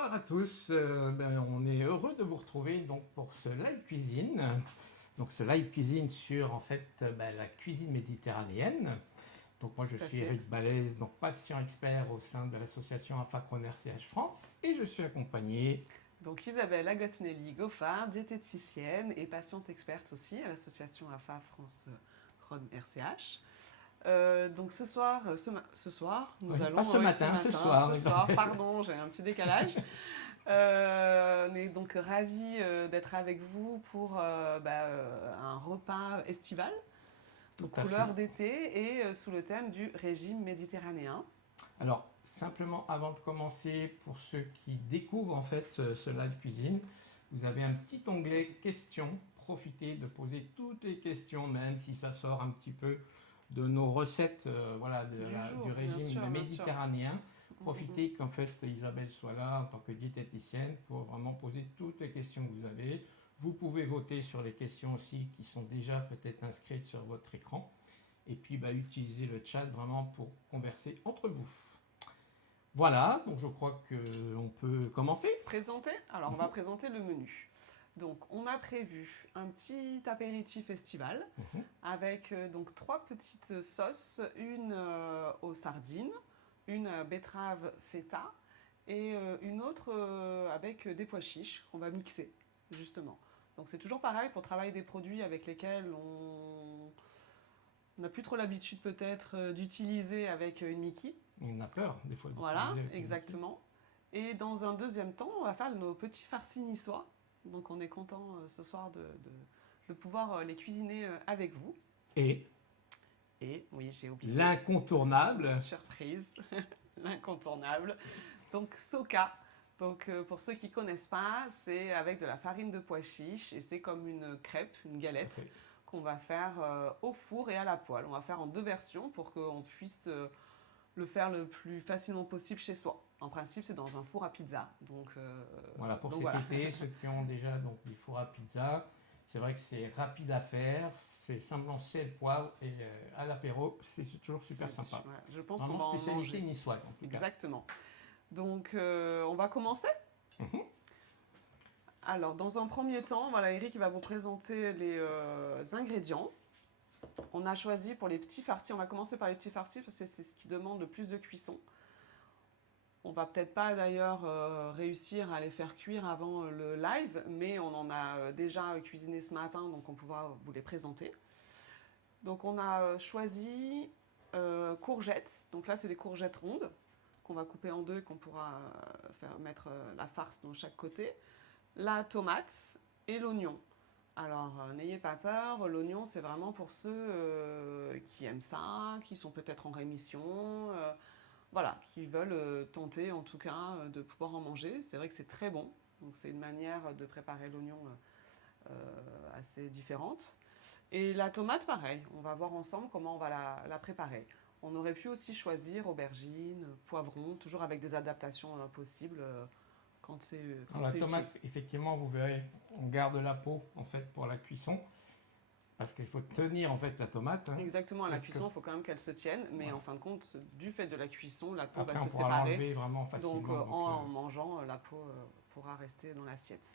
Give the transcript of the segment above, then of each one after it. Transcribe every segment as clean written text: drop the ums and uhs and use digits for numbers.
Bonsoir à tous. On est heureux de vous retrouver donc pour ce live cuisine. Donc ce live cuisine sur en fait la cuisine méditerranéenne. Donc moi je Tout à suis fait. Eric Balèze, donc patient expert au sein de l'association AFA-Crohn RCH France et je suis accompagné. Donc Isabelle Agassinelli-Goffard, diététicienne et patiente experte aussi à l'association AFA France Crohn RCH. Donc ce soir, nous Oui, allons... pas ce matin, ce soir. Ce soir, pardon, j'ai un petit décalage. On est donc ravis d'être avec vous pour un repas estival, aux Tout à fait. couleurs d'été et sous le thème du régime méditerranéen. Alors, simplement avant de commencer, pour ceux qui découvrent en fait ce live cuisine, vous avez un petit onglet questions. Profitez de poser toutes les questions, même si ça sort un petit peu de nos recettes du régime méditerranéen. Profitez qu'en fait Isabelle soit là en tant que diététicienne pour vraiment poser toutes les questions que vous avez. Vous pouvez voter sur les questions aussi qui sont déjà peut-être inscrites sur votre écran. Et puis utiliser le chat vraiment pour converser entre vous. Voilà, donc je crois qu'on peut commencer. Présenter? Alors, on va présenter le menu. Donc, on a prévu un petit apéritif estival avec donc 3 petites sauces, une aux sardines, une betterave feta et une autre avec des pois chiches qu'on va mixer, justement. Donc, c'est toujours pareil pour travailler des produits avec lesquels on n'a plus trop l'habitude peut-être d'utiliser avec une Mickey. On a peur des fois d'utiliser. Voilà, exactement. Et dans un deuxième temps, on va faire nos petits farcis niçois. Donc on est content ce soir de pouvoir les cuisiner avec vous. Et oui, j'ai oublié. L'incontournable. Surprise, l'incontournable. Donc soca. Donc pour ceux qui ne connaissent pas, c'est avec de la farine de pois chiche et c'est comme une crêpe, une galette qu'on va faire au four et à la poêle. On va faire en 2 versions pour qu'on puisse le faire le plus facilement possible chez soi. En principe, c'est dans un four à pizza. Donc, voilà, pour cet été, ceux qui ont déjà des fours à pizza, c'est vrai que c'est rapide à faire, c'est simplement sel, poivre et à l'apéro, c'est toujours super sympa. Je pense qu'on va en spécialité manger. niçoise en tout cas. Exactement. Donc, on va commencer. Alors, dans un premier temps, voilà, Eric va vous présenter les ingrédients. On a choisi pour les petits farcis, on va commencer par les petits farcis parce que c'est ce qui demande le plus de cuisson. On va peut-être pas d'ailleurs réussir à les faire cuire avant le live, mais on en a déjà cuisiné ce matin, donc on pourra vous les présenter. Donc on a choisi courgettes, donc là c'est des courgettes rondes qu'on va couper en 2 et qu'on pourra faire mettre la farce dans chaque côté. La tomate et l'oignon. Alors, n'ayez pas peur, l'oignon, c'est vraiment pour ceux qui aiment ça, qui sont peut-être en rémission, voilà, qui veulent tenter en tout cas de pouvoir en manger. C'est vrai que c'est très bon, donc c'est une manière de préparer l'oignon assez différente. Et la tomate, pareil, on va voir ensemble comment on va la préparer. On aurait pu aussi choisir aubergines, poivrons, toujours avec des adaptations possibles. La tomate, effectivement, vous verrez, on garde la peau en fait pour la cuisson parce qu'il faut tenir en fait la tomate. Exactement, à la cuisson, il faut quand même qu'elle se tienne, mais en fin de compte, du fait de la cuisson, la peau après, va on se pourra séparer. l'enlever vraiment facilement. Donc, en mangeant, la peau pourra rester dans l'assiette.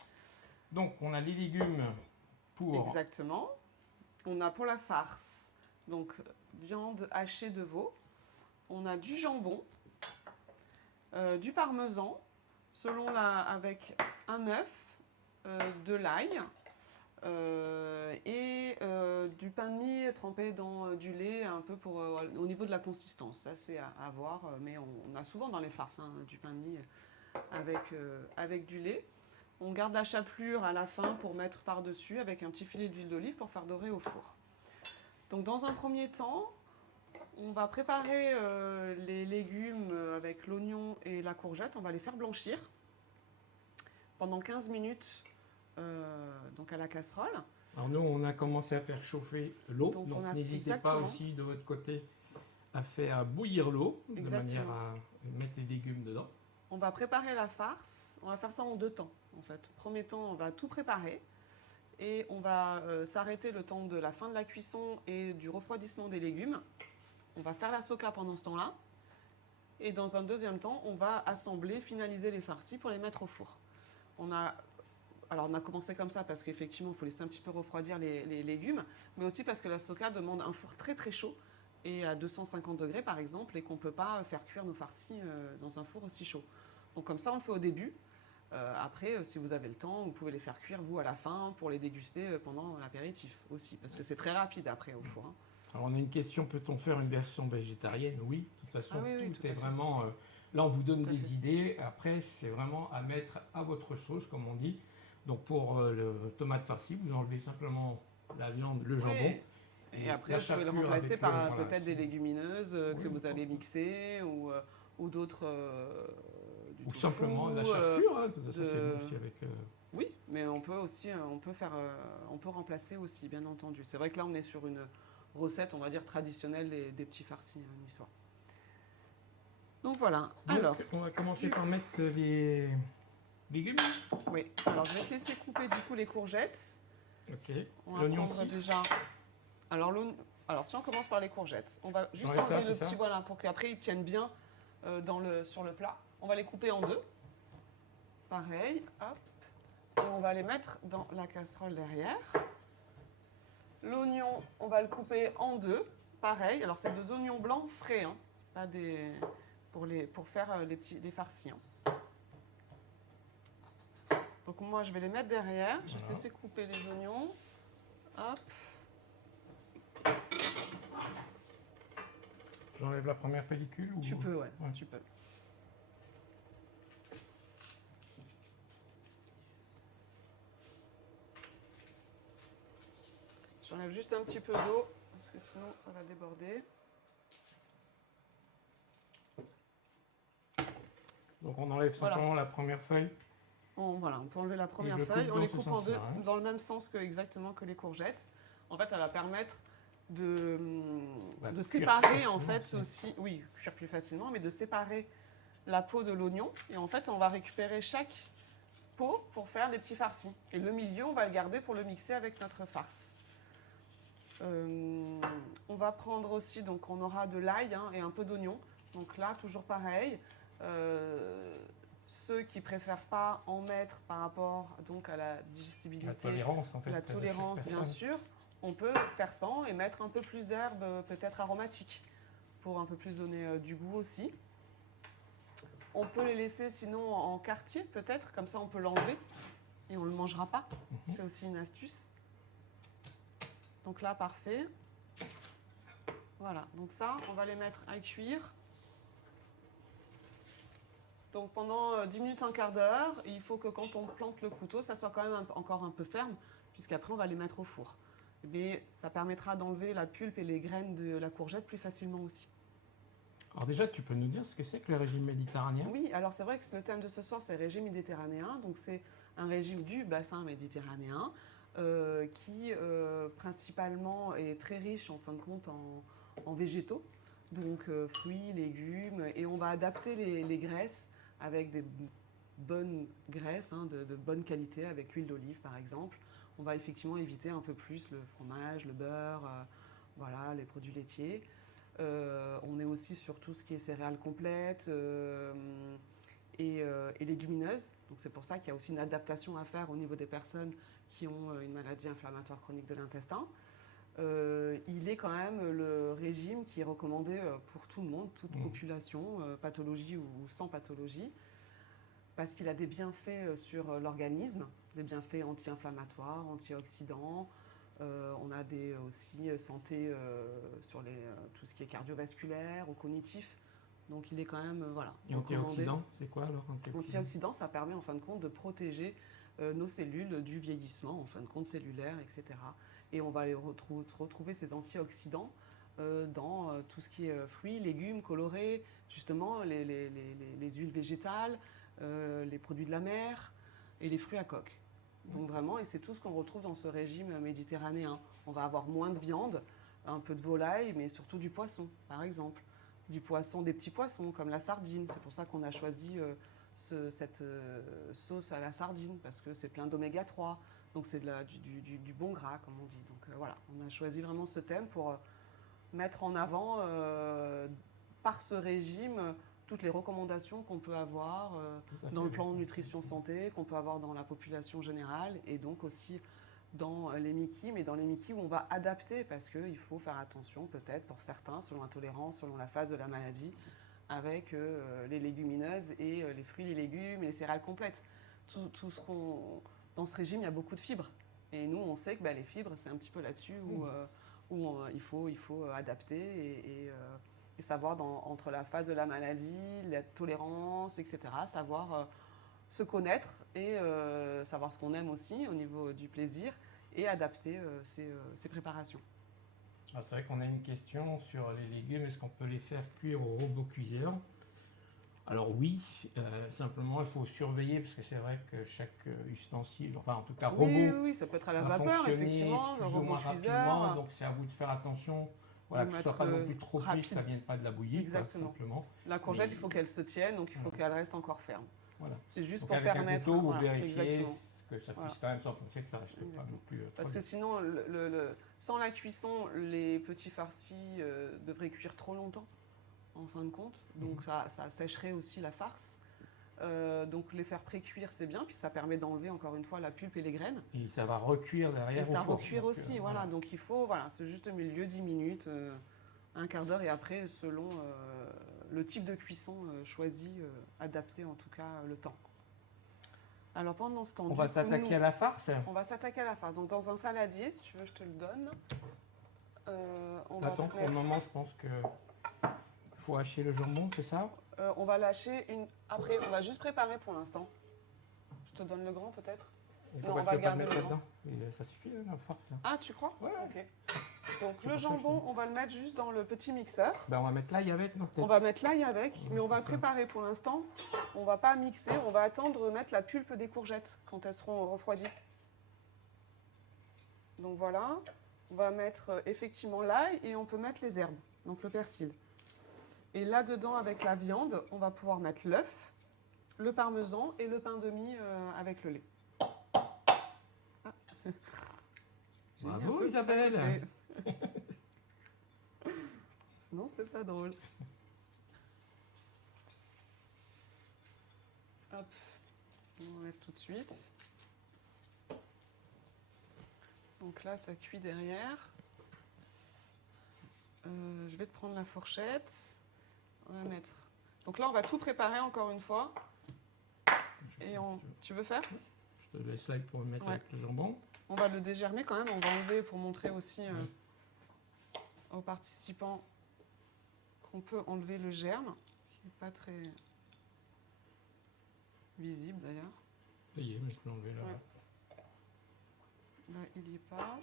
Donc, on a les légumes pour. Exactement. On a pour la farce, donc viande hachée de veau. On a du jambon, du parmesan, avec un œuf, de l'ail et du pain de mie trempé dans du lait un peu pour au niveau de la consistance. Ça c'est à voir, mais on a souvent dans les farces du pain de mie avec du lait. On garde la chapelure à la fin pour mettre par-dessus avec un petit filet d'huile d'olive pour faire dorer au four. Donc dans un premier temps, on va préparer les légumes avec l'oignon et la courgette. On va les faire blanchir pendant 15 minutes donc à la casserole. Alors nous, on a commencé à faire chauffer l'eau. Donc n'hésitez pas aussi de votre côté à faire bouillir l'eau de manière à mettre les légumes dedans. On va préparer la farce. On va faire ça en 2 temps en fait. Premier temps, on va tout préparer. Et on va s'arrêter le temps de la fin de la cuisson et du refroidissement des légumes. On va faire la soca pendant ce temps-là. Et dans un deuxième temps, on va assembler, finaliser les farcis pour les mettre au four. Alors on a commencé comme ça parce qu'effectivement, il faut laisser un petit peu refroidir les légumes, mais aussi parce que la soca demande un four très très chaud et à 250 degrés par exemple, et qu'on ne peut pas faire cuire nos farcis dans un four aussi chaud. Donc comme ça, on le fait au début. Après, si vous avez le temps, vous pouvez les faire cuire, vous, à la fin, pour les déguster pendant l'apéritif aussi, parce que c'est très rapide après au four. Hein. Alors, on a une question, peut-on faire une version végétarienne? Oui, de toute façon, Oui, tout tout est à fait. vraiment... là, on vous donne Tout à des fait. idées. Après, c'est vraiment à mettre à votre sauce, comme on dit. Donc, pour le tomate farci, vous enlevez simplement la viande, le jambon. Oui. Et La après, vous pouvez le chapelure remplacer avec par voilà, peut-être des légumineuses que oui, vous allez mixer ou d'autres du ou tofu. simplement la chapelure, hein, tout ça, c'est bon aussi avec... Oui, mais on peut aussi, on peut remplacer aussi, bien entendu. C'est vrai que là, on est sur une recette, on va dire, traditionnelle des petits farcis niçois. Donc voilà. Donc, Alors, on va commencer par mettre les légumes. oui. Alors, je vais te laisser couper du coup les courgettes. Ok. On va L'oignon prendre aussi. déjà. Alors, si on commence par les courgettes, on va juste J'enlève ça, enlever le c'est ça petit voilà pour qu'après ils tiennent bien sur le plat. On va les couper en deux. Pareil, hop. Et on va les mettre dans la casserole derrière. L'oignon, on va le couper en deux. Pareil, alors c'est des oignons blancs frais, hein, pas des pour faire les farcis. Hein. Donc moi, je vais les mettre derrière. Je vais te laisser couper les oignons. Hop. J'enlève la première pellicule ou... Tu peux, ouais. Tu peux. J'enlève juste un petit peu d'eau, parce que sinon ça va déborder. Donc on enlève simplement la première feuille. Voilà, on peut enlever la première je feuille. coupe On les dans ce coupe en deux, sens-là, hein. dans le même sens exactement que les courgettes. En fait, ça va permettre de cuire séparer plus en fait facilement aussi, oui, cuire plus facilement, mais de séparer la peau de l'oignon. Et en fait, on va récupérer chaque peau pour faire des petits farcis. Et le milieu, on va le garder pour le mixer avec notre farce. On va prendre aussi, donc on aura de l'ail hein, et un peu d'oignon. Donc là, toujours pareil. Ceux qui préfèrent pas en mettre par rapport donc à la digestibilité, la tolérance en fait. la tolérance bien sûr, on peut faire sans et mettre un peu plus d'herbes peut-être aromatiques pour un peu plus donner du goût aussi. On peut les laisser sinon en quartier peut-être, comme ça on peut l'enlever et on ne le mangera pas. C'est aussi une astuce. Donc là, parfait. Voilà, donc ça, on va les mettre à cuire. Donc pendant 10 minutes, un quart d'heure, il faut que quand on plante le couteau, ça soit quand même encore un peu ferme, puisqu'après on va les mettre au four. Mais ça permettra d'enlever la pulpe et les graines de la courgette plus facilement aussi. Alors déjà, tu peux nous dire ce que c'est que le régime méditerranéen? Oui, alors c'est vrai que le thème de ce soir, c'est le régime méditerranéen. Donc c'est un régime du bassin méditerranéen qui principalement est très riche en fin de compte en végétaux. Donc fruits, légumes, et on va adapter les graisses avec des bonnes graisses hein, de bonne qualité, avec l'huile d'olive par exemple. On va effectivement éviter un peu plus le fromage, le beurre, voilà, les produits laitiers. On est aussi sur tout ce qui est céréales complètes et légumineuses. Donc c'est pour ça qu'il y a aussi une adaptation à faire au niveau des personnes qui ont une maladie inflammatoire chronique de l'intestin. Il est quand même le régime qui est recommandé pour tout le monde, toute population, pathologie ou sans pathologie, parce qu'il a des bienfaits sur l'organisme, des bienfaits anti-inflammatoires, antioxydants. On a aussi santé sur tout ce qui est cardiovasculaire ou cognitif. Donc il est quand même Et antioxydant, c'est quoi alors antioxydant, ça permet en fin de compte de protéger nos cellules du vieillissement, en fin de compte cellulaire, etc. Et on va retrouver ces antioxydants dans tout ce qui est fruits, légumes, colorés, justement les huiles végétales, les produits de la mer et les fruits à coque. Donc vraiment, et c'est tout ce qu'on retrouve dans ce régime méditerranéen. On va avoir moins de viande, un peu de volaille, mais surtout du poisson, par exemple. Du poisson, des petits poissons, comme la sardine. C'est pour ça qu'on a choisi cette sauce à la sardine, parce que c'est plein d'oméga 3. Donc c'est du bon gras, comme on dit. Donc voilà, on a choisi vraiment ce thème pour mettre en avant, par ce régime, toutes les recommandations qu'on peut avoir Tout à dans fait, le plan oui. nutrition santé, qu'on peut avoir dans la population générale et donc aussi dans les Mickey, mais dans les Mickey où on va adapter parce qu'il faut faire attention peut-être pour certains, selon la tolérance, selon la phase de la maladie, avec les légumineuses et les fruits, les légumes et les céréales complètes. Tout ce qu'on... Dans ce régime, il y a beaucoup de fibres. Et nous, on sait que les fibres, c'est un petit peu là-dessus où il faut adapter et savoir entre la phase de la maladie, la tolérance, etc. Savoir se connaître et savoir ce qu'on aime aussi au niveau du plaisir et adapter ces préparations. Ah, c'est vrai qu'on a une question sur les légumes, est-ce qu'on peut les faire cuire au robot cuiseur? Alors oui, simplement il faut surveiller parce que c'est vrai que chaque ustensile, enfin en tout cas robot, Ça peut être à la va vapeur, fonctionner effectivement, plus le ou robot moins cuiseur. rapidement, donc c'est à vous de faire attention, voilà, De que ce soit mettre, pas non plus trop cuit, rapide. que ça ne vienne pas de la bouillie, quoi, Exactement. simplement. La courgette, Et- il faut qu'elle se tienne, donc il faut qu'elle reste encore ferme. Voilà. C'est juste Donc pour avec permettre. un couteau, vous voilà, vérifiez exactement. que ça puisse Voilà. quand même s'enfoncer, que ça reste pas Exactement. non plus Parce trop que sinon, sans la cuisson, les petits farcis devraient cuire trop longtemps, en fin de compte. Donc ça sécherait aussi la farce. Donc les faire pré-cuire, c'est bien, puis ça permet d'enlever encore une fois la pulpe et les graines. Et ça va recuire derrière Et au ça four. recuire Donc, aussi, voilà. Donc il faut, ce juste milieu, 10 minutes, un quart d'heure, et après, selon le type de cuisson choisi, adapté en tout cas le temps. Alors pendant ce temps, On va s'attaquer à la farce. on va s'attaquer à la farce. Donc dans un saladier, si tu veux, je te le donne. On va Attends, pour mettre- le moment, je pense que faut hacher le jambon, c'est ça? on va lâcher une. Après, on va juste préparer pour l'instant. Je te donne le grand peut-être. Et Non, pourquoi on tu va veux pas le garder mettre le là-dedans? Ça suffit, la farce, là. Ah, tu crois? Ouais. Ok. Donc C'est le pour ça que je jambon, dis. on va le mettre juste dans le petit mixeur. Ben, on va mettre l'ail avec, non, On peut-être? va mettre l'ail avec, mais on va le c'est ça. préparer pour l'instant. On va pas mixer, on va attendre de mettre la pulpe des courgettes quand elles seront refroidies. Donc voilà, on va mettre effectivement l'ail et on peut mettre les herbes, donc le persil. Et là-dedans, avec la viande, on va pouvoir mettre l'œuf, le parmesan et le pain de mie avec le lait. Ah. J'ai mis un Bravo, peu Isabelle. à côté. Sinon, c'est pas drôle. Hop, on enlève tout de suite. Donc là, ça cuit derrière. Je vais te prendre la fourchette. On va mettre. Donc là, on va tout préparer encore une fois. Et tu veux faire? Je te laisse l'ail pour le mettre Ouais. avec le jambon. On va le dégermer quand même. On va enlever pour montrer aussi aux participants qu'on peut enlever le germe, qui n'est pas très visible d'ailleurs. Ça y est, je peux l'enlever là. Ouais. Là, il n'y est pas.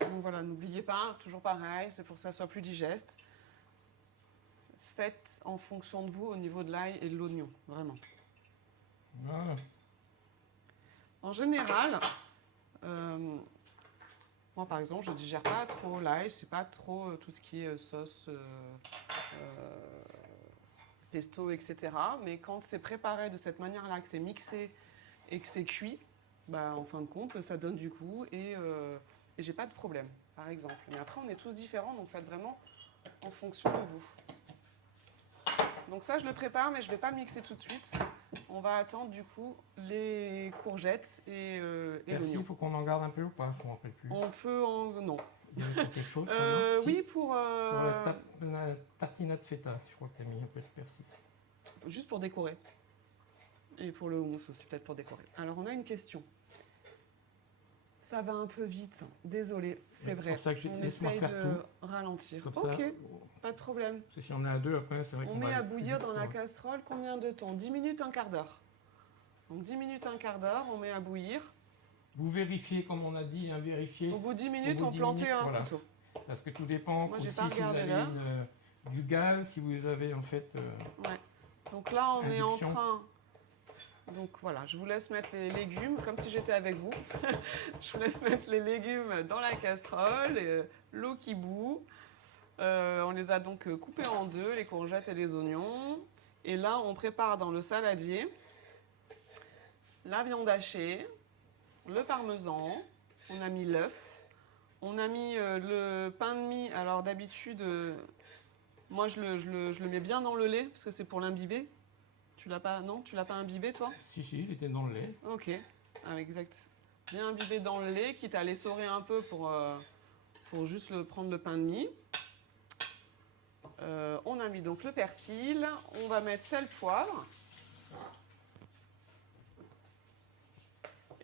Donc voilà, n'oubliez pas, toujours pareil, c'est pour que ça soit plus digeste. Faites en fonction de vous au niveau de l'ail et de l'oignon, vraiment. Voilà. En général, moi par exemple, je ne digère pas trop l'ail, c'est pas trop tout ce qui est sauce, pesto, etc. Mais quand c'est préparé de cette manière-là, que c'est mixé et que c'est cuit, en fin de compte, ça donne du goût et j'ai pas de problème, par exemple. Mais après, on est tous différents, donc faites vraiment en fonction de vous. Donc ça, je le prépare, mais je ne vais pas le mixer tout de suite. On va attendre du coup les courgettes et Persil, l'oignon. il faut qu'on en garde un peu ou pas? Je ne me rappelle plus. On peut en... Non. Il y avait quelque chose, non? Si, Oui, pour... pour la tartinade feta, je crois que tu as mis un peu de persil. Juste pour décorer. Et pour le houmous aussi, peut-être pour décorer. Alors, on a une question. Ça va un peu vite, désolé, c'est Mais vrai. C'est pour ça que je On te laisse-moi essaye faire de tout. ralentir. Comme Ok, ça, pas de problème. parce que si on est à deux, après, c'est vrai On qu'on met va à aller plus bouillir vite, dans la quoi. casserole combien de temps? 10 minutes, un quart d'heure. Donc 10 minutes, un quart d'heure, on met à bouillir. Vous vérifiez, comme on a dit, hein, vérifiez. Au bout de 10 minutes, bout de on 10 plantait minutes, un voilà. couteau. Parce que tout dépend Moi, aussi j'ai si pas vous regardé avez l'heure. du gaz, si vous avez en fait... Ouais. Donc là, on est en Induction. train... Donc voilà, je vous laisse mettre les légumes, comme si j'étais avec vous. Je vous laisse mettre les légumes dans la casserole, l'eau qui bout. On les a donc coupés en deux, les courgettes et les oignons. Et là, on prépare dans le saladier la viande hachée, le parmesan, on a mis l'œuf, on a mis le pain de mie. Alors d'habitude, Moi, je le mets bien dans le lait, parce que c'est pour l'imbiber. Tu l'as pas, non? Tu l'as pas imbibé, toi? Si, il était dans le lait. Ok, ah, exact. Bien imbibé dans le lait, quitte à l'essorer un peu pour juste prendre le pain de mie. On a mis donc le persil. On va mettre sel, poivre.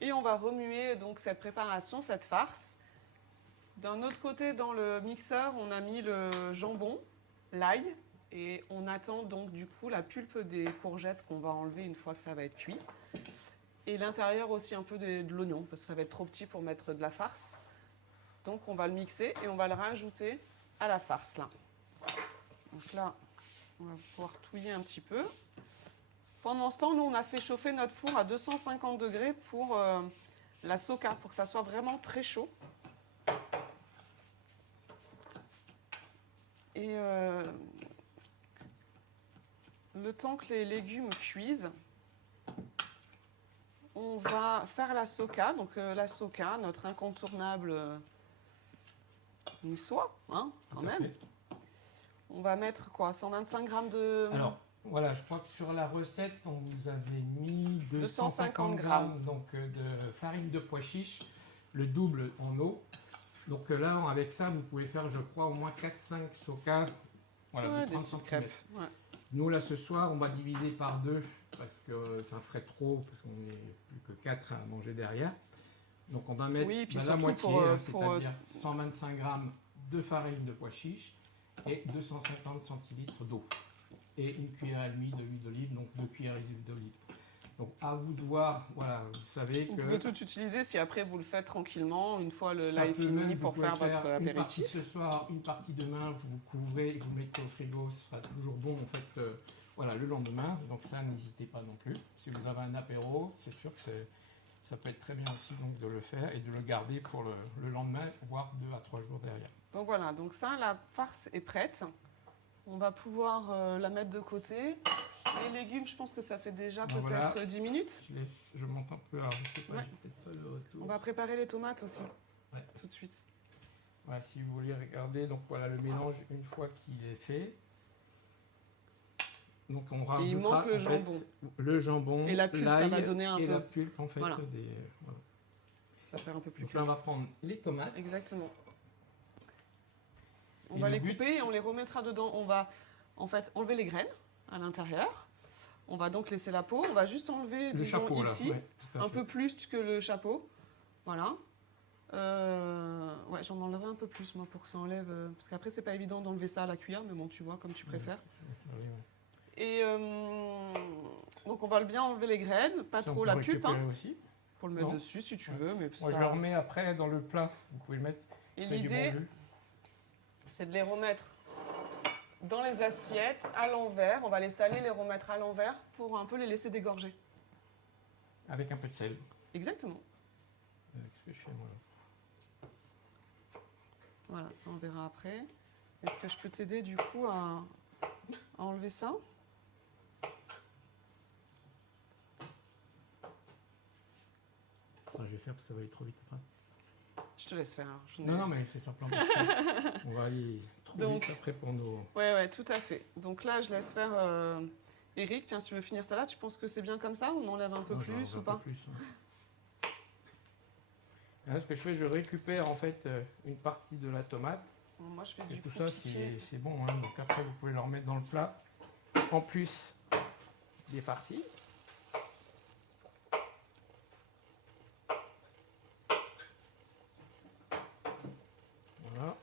Et on va remuer donc cette préparation, cette farce. D'un autre côté, dans le mixeur, on a mis le jambon, l'ail, et on attend donc du coup la pulpe des courgettes qu'on va enlever une fois que ça va être cuit. Et l'intérieur aussi un peu de l'oignon, parce que ça va être trop petit pour mettre de la farce. Donc on va le mixer et on va le rajouter à la farce là. Donc là, on va pouvoir touiller un petit peu. Pendant ce temps, nous, on a fait chauffer notre four à 250 degrés pour la soca, pour que ça soit vraiment très chaud. Et le temps que les légumes cuisent, on va faire la soca. Donc la soca, notre incontournable niçois, hein, quand même. Fait. On va mettre quoi, 125 grammes de... Alors, voilà, je crois que sur la recette, on vous avait mis 250 grammes donc, de farine de pois chiche, le double en eau. Donc là, avec ça, vous pouvez faire, je crois, au moins 4-5 socas, voilà, ouais, de 30 des petites cm. crêpes. Ouais. Nous, là, ce soir, on va diviser par 2 parce que ça ferait trop, parce qu'on n'est plus que 4 à manger derrière. Donc on va mettre oui, puis la moitié, pour, c'est-à-dire 125 grammes de farine de pois chiche et 250 centilitres d'eau. Et une cuillère et demie d'huile d'olive, donc 2 cuillères d'huile d'olive. Donc à vous de voir, voilà, vous savez que... Vous pouvez tout utiliser si après vous le faites tranquillement, une fois le ça live peut fini même, pour vous faire pouvez votre une partie apéritif. ce soir, une partie demain, vous vous couvrez et vous mettez au frigo, ce sera toujours bon en fait, voilà, le lendemain. Donc ça, n'hésitez pas non plus. Si vous avez un apéro, c'est sûr que ça peut être très bien aussi donc, de le faire et de le garder pour le lendemain, voire 2 à 3 jours derrière. Donc voilà, donc ça, la farce est prête. On va pouvoir la mettre de côté. Les légumes, je pense que ça fait déjà Ben peut-être voilà. 10 minutes. Je monte un peu, alors je sais pas, Ouais. j'ai peut-être pas le retour. On va préparer les tomates aussi, Ouais. tout de suite. Voilà, si vous voulez regarder, donc voilà le mélange une fois qu'il est fait. Donc on rajoutera il manque le en fait, jambon. le jambon, Et la pulpe, ça va donner un et peu. la pulpe en fait. Voilà. Voilà. Ça va faire un peu plus Donc là on va prendre les tomates. Exactement. On Et va le les but- couper et on les remettra dedans. On va en fait enlever les graines à l'intérieur. On va donc laisser la peau. On va juste enlever, Le disons chapeau ici, là. Ouais, tout à un fait. peu plus que le chapeau. Voilà. Ouais, j'en enlèverai un peu plus moi pour que ça enlève. Parce qu'après c'est pas évident d'enlever ça à la cuillère, mais bon tu vois comme tu préfères. Ouais, ouais. Et donc on va bien enlever les graines, pas Ça, on trop peut la pulpe, récupérer hein, aussi. pour le mettre Non. dessus si tu Ouais. veux. Mais c'est Moi je pas- le remets après dans le plat. Vous pouvez le mettre. Et avec du bon l'idée, jus. c'est de les remettre dans les assiettes à l'envers. On va les saler, les remettre à l'envers pour un peu les laisser dégorger. Avec un peu de sel. Exactement. Avec ce que je fais moi. Voilà, ça on verra après. Est-ce que je peux t'aider du coup à enlever ça? Attends, je vais faire parce que ça va aller trop vite après. Je te laisse faire. j'en ai- Non, mais c'est simplement parce que on va aller trop Donc- vite après pour nos... Ouais, tout à fait. Donc là, je laisse faire Eric. Tiens, si tu veux finir ça là, tu penses que c'est bien comme ça ou on enlève un peu Non, j'en plus veux ou un pas? peu plus, hein. Là, ce que je fais, je récupère en fait une partie de la tomate. Bon, moi, je fais Et du tout coup ça, piquer. c'est bon. Hein. Donc après, vous pouvez le remettre dans le plat. En plus des farcis. Voilà.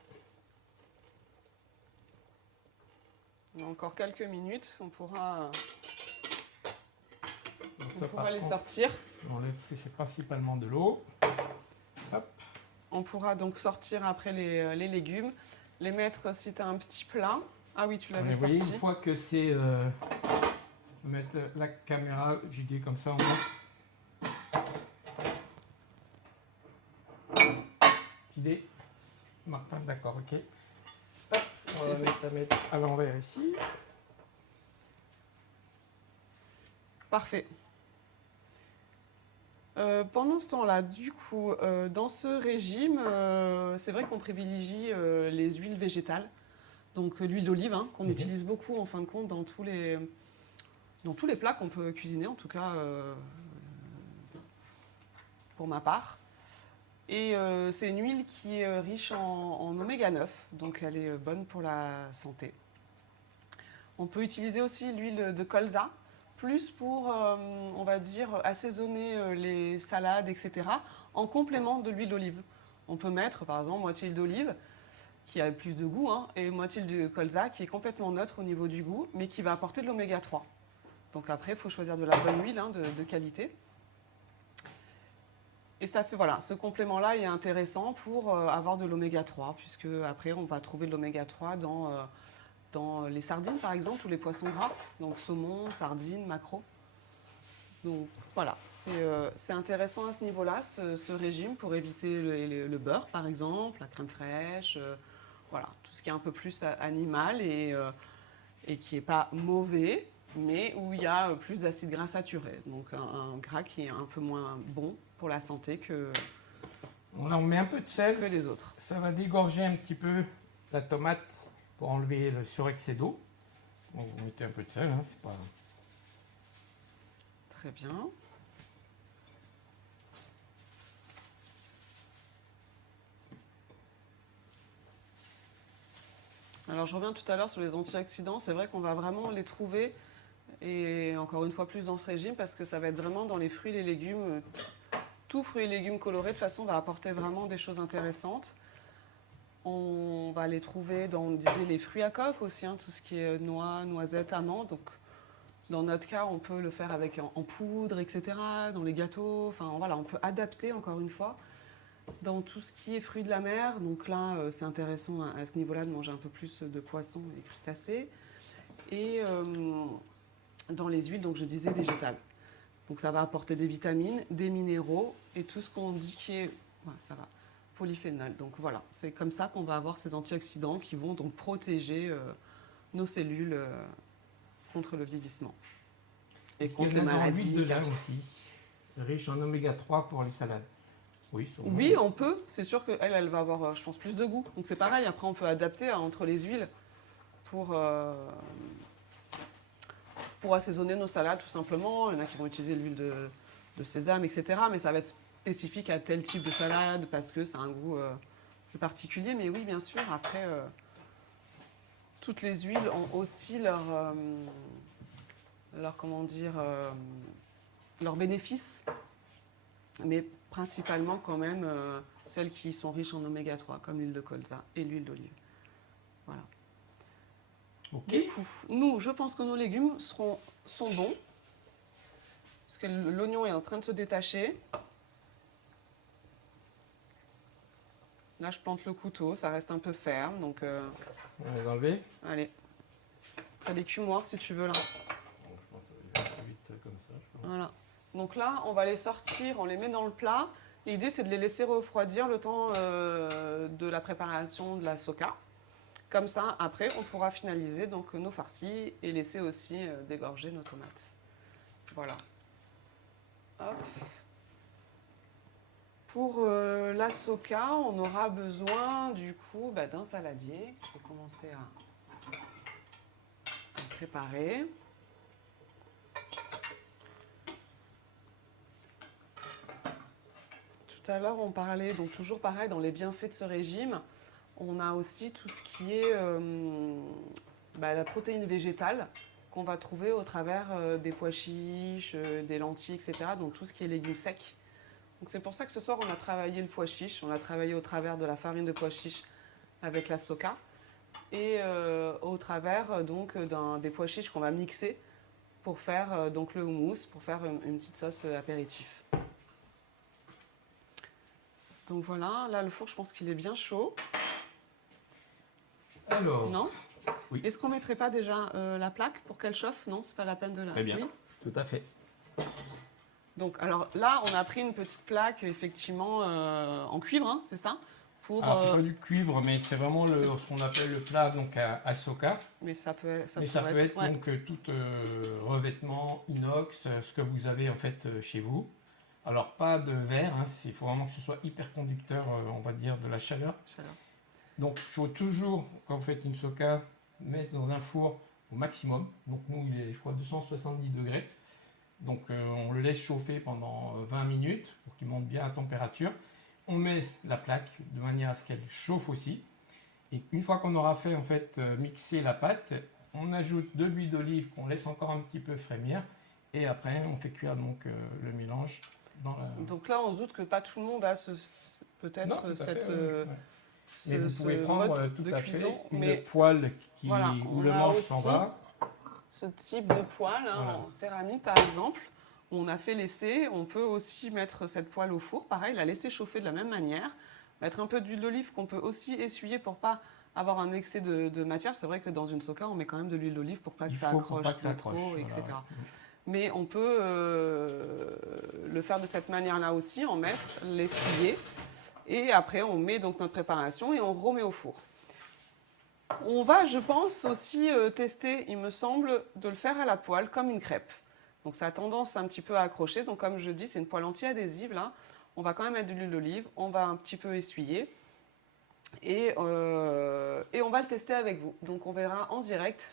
On a encore quelques minutes. On pourra Donc On ça, pourra par les contre, sortir. on enlève, c'est principalement de l'eau. Hop. On pourra donc sortir après les légumes, les mettre si tu as un petit plat. Ah oui, tu l'avais Vous voyez, sorti. une fois que c'est... je vais mettre la caméra, j'ai dit comme ça, on va... Idée. Martin, d'accord, ok. Hop, on va la mettre à l'envers ici. Parfait. Pendant ce temps-là, du coup, dans ce régime, c'est vrai qu'on privilégie les huiles végétales. Donc l'huile d'olive hein, qu'on Mhm. utilise beaucoup en fin de compte dans tous les plats qu'on peut cuisiner, en tout cas pour ma part. Et c'est une huile qui est riche en oméga 9, donc elle est bonne pour la santé. On peut utiliser aussi l'huile de colza, plus pour, on va dire, assaisonner les salades, etc., en complément de l'huile d'olive. On peut mettre, par exemple, moitié d'huile d'olive, qui a plus de goût, hein, et moitié de colza, qui est complètement neutre au niveau du goût, mais qui va apporter de l'oméga 3. Donc après, il faut choisir de la bonne huile, hein, de qualité. Et ça fait, voilà, ce complément-là est intéressant pour avoir de l'oméga 3, puisque après, on va trouver de l'oméga 3 dans les sardines, par exemple, ou les poissons gras, donc saumon, sardines, maquereau. Donc voilà, c'est intéressant à ce niveau-là, ce régime, pour éviter le beurre, par exemple, la crème fraîche, voilà, tout ce qui est un peu plus animal et qui n'est pas mauvais, mais où il y a plus d'acides gras saturés. Donc un gras qui est un peu moins bon pour la santé que On met un peu de sel. les autres. Ça va dégorger un petit peu la tomate pour enlever le surexcès d'eau. Bon, vous mettez un peu de sel, hein, c'est pas... Très bien. Alors je reviens tout à l'heure sur les antioxydants. C'est vrai qu'on va vraiment les trouver, et encore une fois plus dans ce régime, parce que ça va être vraiment dans les fruits et les légumes. Tout fruits et légumes colorés, de toute façon, va apporter vraiment des choses intéressantes. On va les trouver dans, on disait, les fruits à coque aussi, hein, tout ce qui est noix, noisettes, amandes. Donc, dans notre cas, on peut le faire avec en poudre, etc., dans les gâteaux. Enfin, voilà, on peut adapter, encore une fois, dans tout ce qui est fruits de la mer. Donc là, c'est intéressant à ce niveau-là de manger un peu plus de poissons et crustacés. Et dans les huiles, donc je disais végétales. Donc ça va apporter des vitamines, des minéraux et tout ce qu'on dit qui est, ouais, ça va, polyphénol. Donc voilà, c'est comme ça qu'on va avoir ces antioxydants qui vont donc protéger nos cellules contre le vieillissement et contre les maladies. De lin aussi, riche en oméga 3 pour les salades. Oui, oui, on peut. C'est sûr qu'elle, elle va avoir, je pense, plus de goût. Donc c'est pareil. Après, on peut adapter entre les huiles pour assaisonner nos salades, tout simplement. Il y en a qui vont utiliser l'huile de sésame, etc. Mais ça va être spécifique à tel type de salade parce que ça a un goût plus particulier. Mais oui, bien sûr, après, toutes les huiles ont aussi comment dire, leurs bénéfices. Mais principalement quand même celles qui sont riches en oméga 3, comme l'huile de colza et l'huile d'olive. Voilà. Okay. Du coup, nous, je pense que nos légumes sont bons, parce que l'oignon est en train de se détacher. Là, je plante le couteau, ça reste un peu ferme, donc... On va les enlever. Allez. T'as les cumoirs si tu veux, là. Bon, je pense que ça va aller vite comme ça. Voilà. Donc là, on va les sortir, on les met dans le plat. L'idée, c'est de les laisser refroidir le temps de la préparation de la soca. Comme ça, après, on pourra finaliser donc nos farcis et laisser aussi dégorger nos tomates. Voilà. Hop. Pour la soca, on aura besoin du coup d'un saladier. Je vais commencer à préparer. Tout à l'heure, on parlait, donc toujours pareil, dans les bienfaits de ce régime, on a aussi tout ce qui est la protéine végétale qu'on va trouver au travers des pois chiches, des lentilles, etc. Donc tout ce qui est légumes secs. Donc c'est pour ça que ce soir, on a travaillé le pois chiche. On l'a travaillé au travers de la farine de pois chiche avec la soca et au travers donc des pois chiches qu'on va mixer pour faire donc le houmous, pour faire une petite sauce apéritif. Donc voilà, là le four, je pense qu'il est bien chaud. Alors. Non ? Oui. Est-ce qu'on ne mettrait pas déjà la plaque pour qu'elle chauffe ? Non, c'est pas la peine de la... Très bien, oui. Tout à fait. Donc alors là, on a pris une petite plaque effectivement en cuivre, hein, c'est ça ? C'est pas du cuivre, mais c'est vraiment ce qu'on appelle le plat donc à soca. Mais ça peut être ouais. Donc tout revêtement inox, ce que vous avez en fait chez vous. Alors pas de verre, hein, il faut vraiment que ce soit hyper conducteur, on va dire, de la chaleur. Donc, il faut toujours, quand vous faites une soca, mettre dans un four au maximum. Donc, nous, il est, je crois, 270 degrés. Donc, on le laisse chauffer pendant 20 minutes pour qu'il monte bien à température. On met la plaque de manière à ce qu'elle chauffe aussi. Et une fois qu'on aura fait, en fait, mixer la pâte, on ajoute de l'huile d'olive qu'on laisse encore un petit peu frémir. Et après, on fait cuire donc le mélange dans la... Donc là, on se doute que pas tout le monde a peut-être tout à cette, fait, ouais, ouais. ce, Mais vous ce pouvez prendre mode tout de à cuisson. fait une Mais poêle voilà, où on le a manche s'en aussi va. ce type de poêle hein, Voilà. en céramique, par exemple. On a fait laisser. On peut aussi mettre cette poêle au four. Pareil, la laisser chauffer de la même manière. Mettre un peu d'huile d'olive qu'on peut aussi essuyer pour pas avoir un excès de matière. C'est vrai que dans une soca, on met quand même de l'huile d'olive pour pas que Il ça faut pour accroche pas que ça de accroche. trop, Voilà, etc. ouais. Mais on peut le faire de cette manière-là aussi, en mettre, l'essuyer. Et après, on met donc notre préparation et on remet au four. On va, je pense, aussi tester, il me semble, de le faire à la poêle comme une crêpe. Donc ça a tendance un petit peu à accrocher. Donc comme je dis, c'est une poêle anti-adhésive là. On va quand même mettre de l'huile d'olive, on va un petit peu essuyer. Et on va le tester avec vous. Donc on verra en direct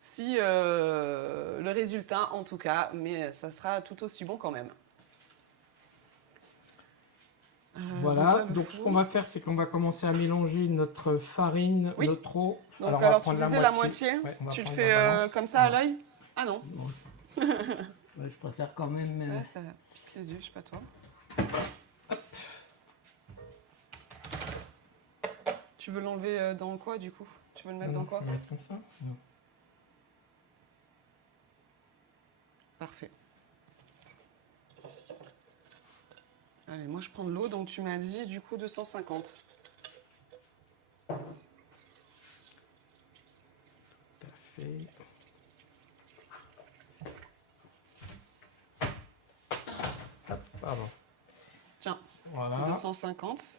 si le résultat en tout cas, mais ça sera tout aussi bon quand même. Voilà, donc ce qu'on va faire, c'est qu'on va commencer à mélanger notre farine, Oui. notre eau. Donc on va alors tu prendre disais la moitié, Ouais, on va tu le prendre fais la balance. comme ça à l'œil? Ah non, Bon. Ouais, je préfère quand même. ouais, ça pique les yeux, je sais pas toi. Tu veux l'enlever dans quoi du coup? Tu veux le mettre dans quoi? Je vais mettre comme ça. Non. Parfait. Allez, moi je prends de l'eau, donc tu m'as dit du coup 250. Tout à fait. Hop, pardon. Tiens, Voilà. 250.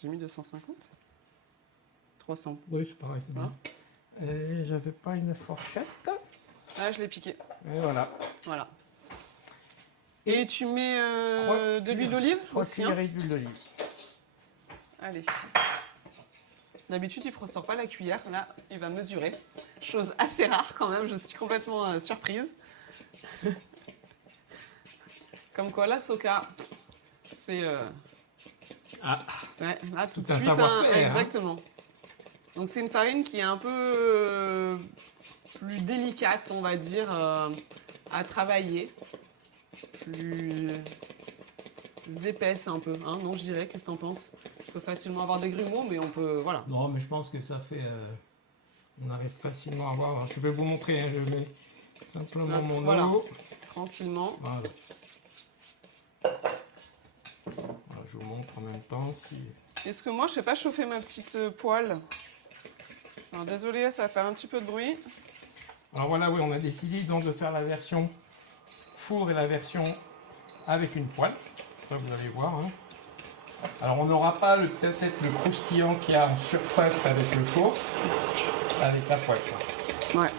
J'ai mis 250. 300. Oui, c'est pareil. C'est Hein bien. Et j'avais pas une fourchette. Ah, je l'ai piqué. Et voilà. Voilà. Et tu mets de l'huile cuillères- d'olive 3 aussi. Hein cuillerées d'huile d'olive. Allez. D'habitude, il ne ressort pas la cuillère. Là, il va mesurer. Chose assez rare quand même. Je suis complètement surprise. Comme quoi, la soca, c'est... Ah, là, tout de Tout un suite, savoir-faire, hein. exactement. Donc, c'est une farine qui est un peu plus délicate, on va dire, à travailler. Plus épaisse un peu, hein, non, je dirais. Qu'est-ce que t'en penses? On peut facilement avoir des grumeaux, mais on peut... Voilà. non, mais je pense que ça fait. On arrive facilement à voir. Alors, je vais vous montrer. Hein, je mets simplement Là, mon voilà. eau. Tranquillement. Voilà. Voilà, je vous montre en même temps. Si... Est-ce que moi, je fais pas chauffer ma petite poêle? Alors, désolé, ça va faire un petit peu de bruit. Alors voilà, oui, on a décidé donc de faire la version four et la version avec une poêle. Ça, vous allez voir. Hein. Alors, on n'aura pas peut-être le croustillant qu'il y a en surface avec le four, avec la poêle. Quoi. Ouais.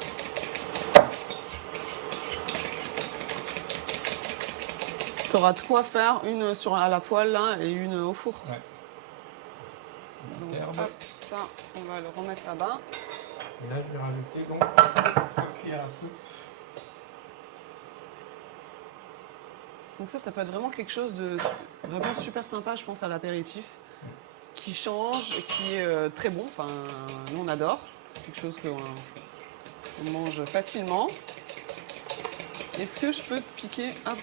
Tu auras de quoi faire une à la poêle là et une au four. Ouais. Donc, Petite herbe. hop, ça, on va le remettre là-bas. Et là, je vais rajouter donc 3 cuillères à soupe. Donc ça peut être vraiment quelque chose de vraiment super sympa, je pense, à l'apéritif, qui change, qui est très bon. Enfin, nous, on adore. C'est quelque chose qu'on mange facilement. Est-ce que je peux te piquer? Hop.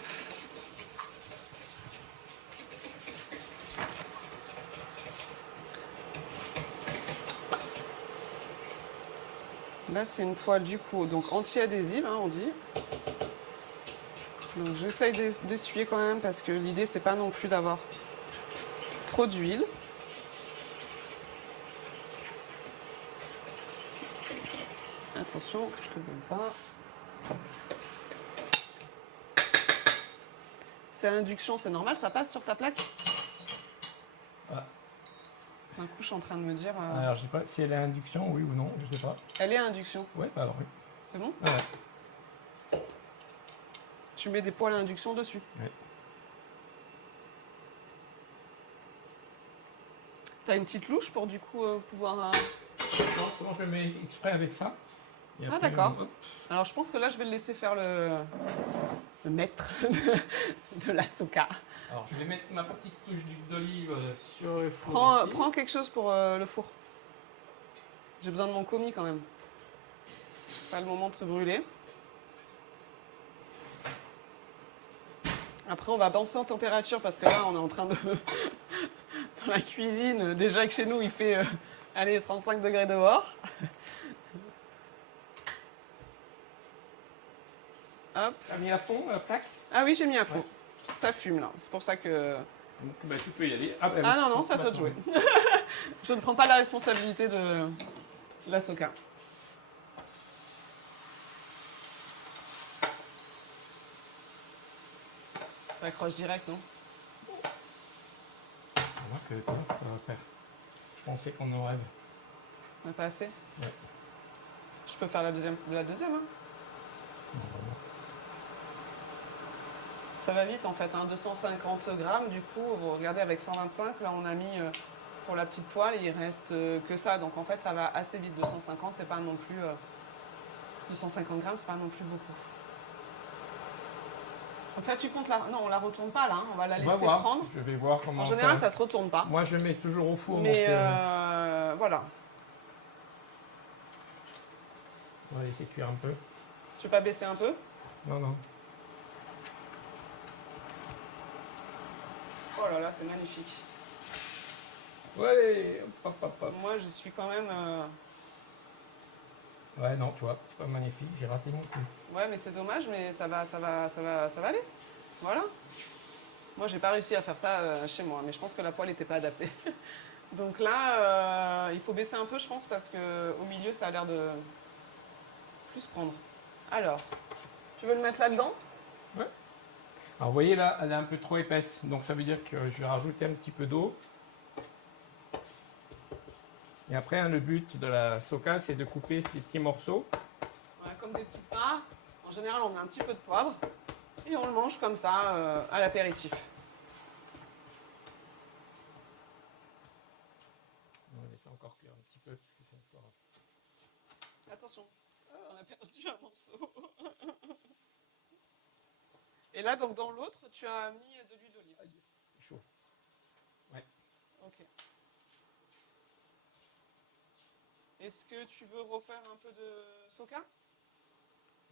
Là, c'est une poêle du coup, donc anti-adhésive, hein, on dit. Donc j'essaye d'essuyer quand même parce que l'idée, c'est pas non plus d'avoir trop d'huile. Attention, je te brûle pas. C'est à induction, c'est normal, ça passe sur ta plaque? Ah. D'un coup, je suis en train de me dire... Alors, je sais pas si elle est à induction, oui ou non, je sais pas. Elle est à induction. Ouais, bah alors oui. C'est bon? Ouais. Tu mets des poêles à induction dessus. Ouais. T'as une petite louche pour du coup pouvoir... Non, sinon je mets exprès avec ça. Et Ah après, d'accord. hop. Alors je pense que là je vais le laisser faire le maître de la soca. Alors je vais mettre ma petite touche d'huile d'olive sur le four. ici. Prends quelque chose pour le four. J'ai besoin de mon commis quand même. C'est pas le moment de se brûler. Après on va baisser en température parce que là on est en train de... Dans la cuisine, déjà que chez nous il fait allez, 35 degrés dehors. Hop. T'as mis à fond la plaque? Ah oui, j'ai mis à fond. Ouais. Ça fume là. C'est pour ça que... Donc bah, tu peux y aller. Ah, Ah non, non, c'est à toi de jouer. Je ne prends pas la responsabilité de la soca. Ça accroche direct, non? Voilà que ça va faire. Je pensais qu'on en rêve. On n'a pas assez? Ouais. Je peux faire la deuxième, hein? Non, vraiment. Ça va vite en fait, hein, 250 grammes. Du coup, vous regardez avec 125, là on a mis pour la petite poêle, il reste que ça. Donc en fait, ça va assez vite. 250, c'est pas non plus 250 grammes, c'est pas non plus beaucoup. Donc là, tu comptes la... Non, on la retourne pas là. Hein. On va la laisser prendre. Je vais voir comment En général, faire. ça se retourne pas. Moi, je mets toujours au four. Mais donc, voilà. on va laisser cuire un peu. Tu veux pas baisser un peu? Non, non. Oh là là, c'est magnifique. Ouais, hop, hop, hop. Moi, je suis quand même... Ouais, non, tu vois, c'est pas magnifique. J'ai raté mon coup. Ouais, mais c'est dommage, mais ça va aller. Voilà. Moi, j'ai pas réussi à faire ça chez moi, mais je pense que la poêle n'était pas adaptée. Donc là, il faut baisser un peu, je pense, parce que au milieu, ça a l'air de plus prendre. Alors, tu veux le mettre là-dedans? Ouais. Alors, vous voyez là, elle est un peu trop épaisse. Donc, ça veut dire que je vais rajouter un petit peu d'eau. Et après, hein, le but de la soca, c'est de couper des petits morceaux. Voilà, comme des petites parts. En général, on met un petit peu de poivre et on le mange comme ça à l'apéritif. On va laisser encore cuire un petit peu. Parce que c'est encore... Attention, on a perdu un morceau. Et là, donc dans l'autre, tu as mis de l'huile d'olive. C'est chaud. Ouais. Ok. Est-ce que tu veux refaire un peu de soca?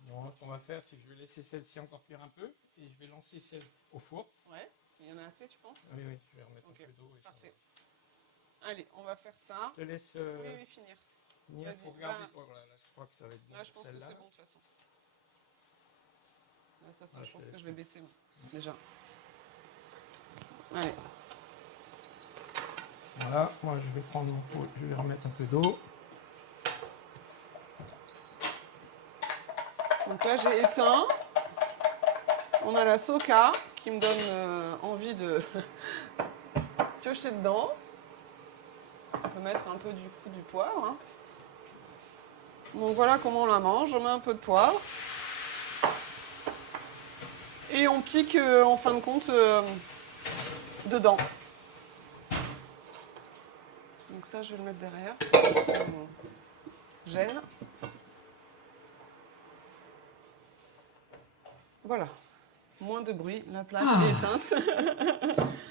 Non, ce qu'on va faire, c'est que je vais laisser celle-ci encore cuire un peu. Et je vais lancer celle au four. Ouais. Il y en a assez, tu penses? Oui, oui, je vais remettre Ok, un peu d'eau. parfait. Allez, on va faire ça. Je te laisse Oui, finir. finir Vas-y, pour regarder. bah, Voilà, là, je crois que ça va être bon. Là, je pense que Celle-là. c'est bon de toute façon. Là, ça, Ouais, je pense je que laisse je vais baisser, moi, déjà. Allez. Voilà, moi je vais prendre mon pot, je vais remettre un peu d'eau. Donc là, j'ai éteint. On a la soca qui me donne envie de piocher dedans. On peut mettre un peu du coup du poivre. Hein. Donc voilà comment on la mange. On met un peu de poivre. Et on pique en fin de compte dedans. Donc ça, je vais le mettre derrière. Ça me gêne. Voilà. Moins de bruit, la plaque est éteinte.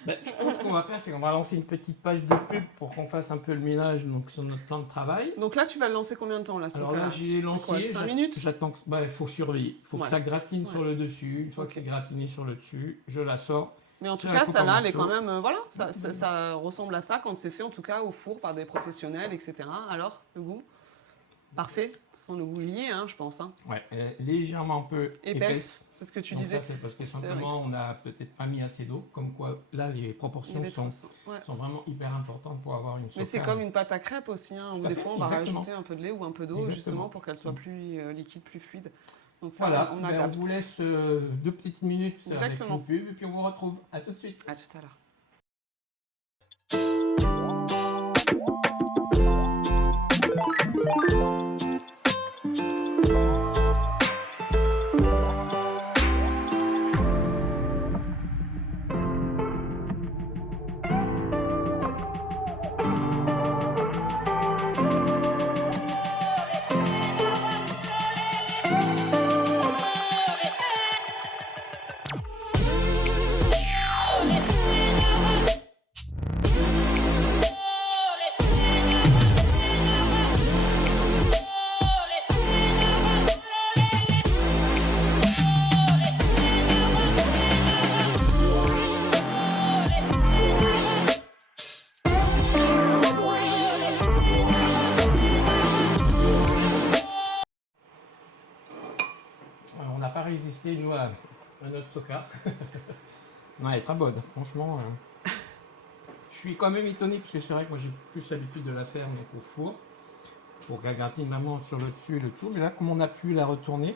Ben, je pense qu'on va faire, c'est qu'on va lancer une petite page de pub pour qu'on fasse un peu le ménage donc, sur notre plan de travail. Donc là, tu vas le lancer combien de temps là? Alors là, j'ai lancé. 5 minutes? J'attends que. Il faut surveiller. Il faut que ça gratine sur le dessus. Une fois que c'est gratiné sur le dessus, je la sors. Mais en tout cas, ça là, elle est quand même. Voilà, ça ressemble à ça quand c'est fait en tout cas au four par des professionnels, etc. Alors, le goût? Parfait. Sans le goût lié, hein, je pense. Hein. Ouais, elle est légèrement un peu épaisse. C'est ce que tu donc disais. Ça, c'est parce que simplement, on n'a peut-être pas mis assez d'eau. Comme quoi, là, les proportions sont vraiment hyper importantes pour avoir une soca. Mais c'est comme une pâte à crêpes aussi, hein, où des fois, on va rajouter un peu de lait ou un peu d'eau, justement, pour qu'elle soit plus liquide, plus fluide. Donc ça, voilà, on adapte. On vous laisse 2 petites minutes avec nos pubs et puis on vous retrouve. À tout de suite. À tout à l'heure. goûter, nous, à notre soca. Non, elle est très bonne, franchement. Je suis quand même étonné, parce que c'est vrai que moi, j'ai plus l'habitude de la faire donc, au four, pour qu'elle gratine vraiment sur le dessus et le dessous. Mais là, comme on a pu la retourner,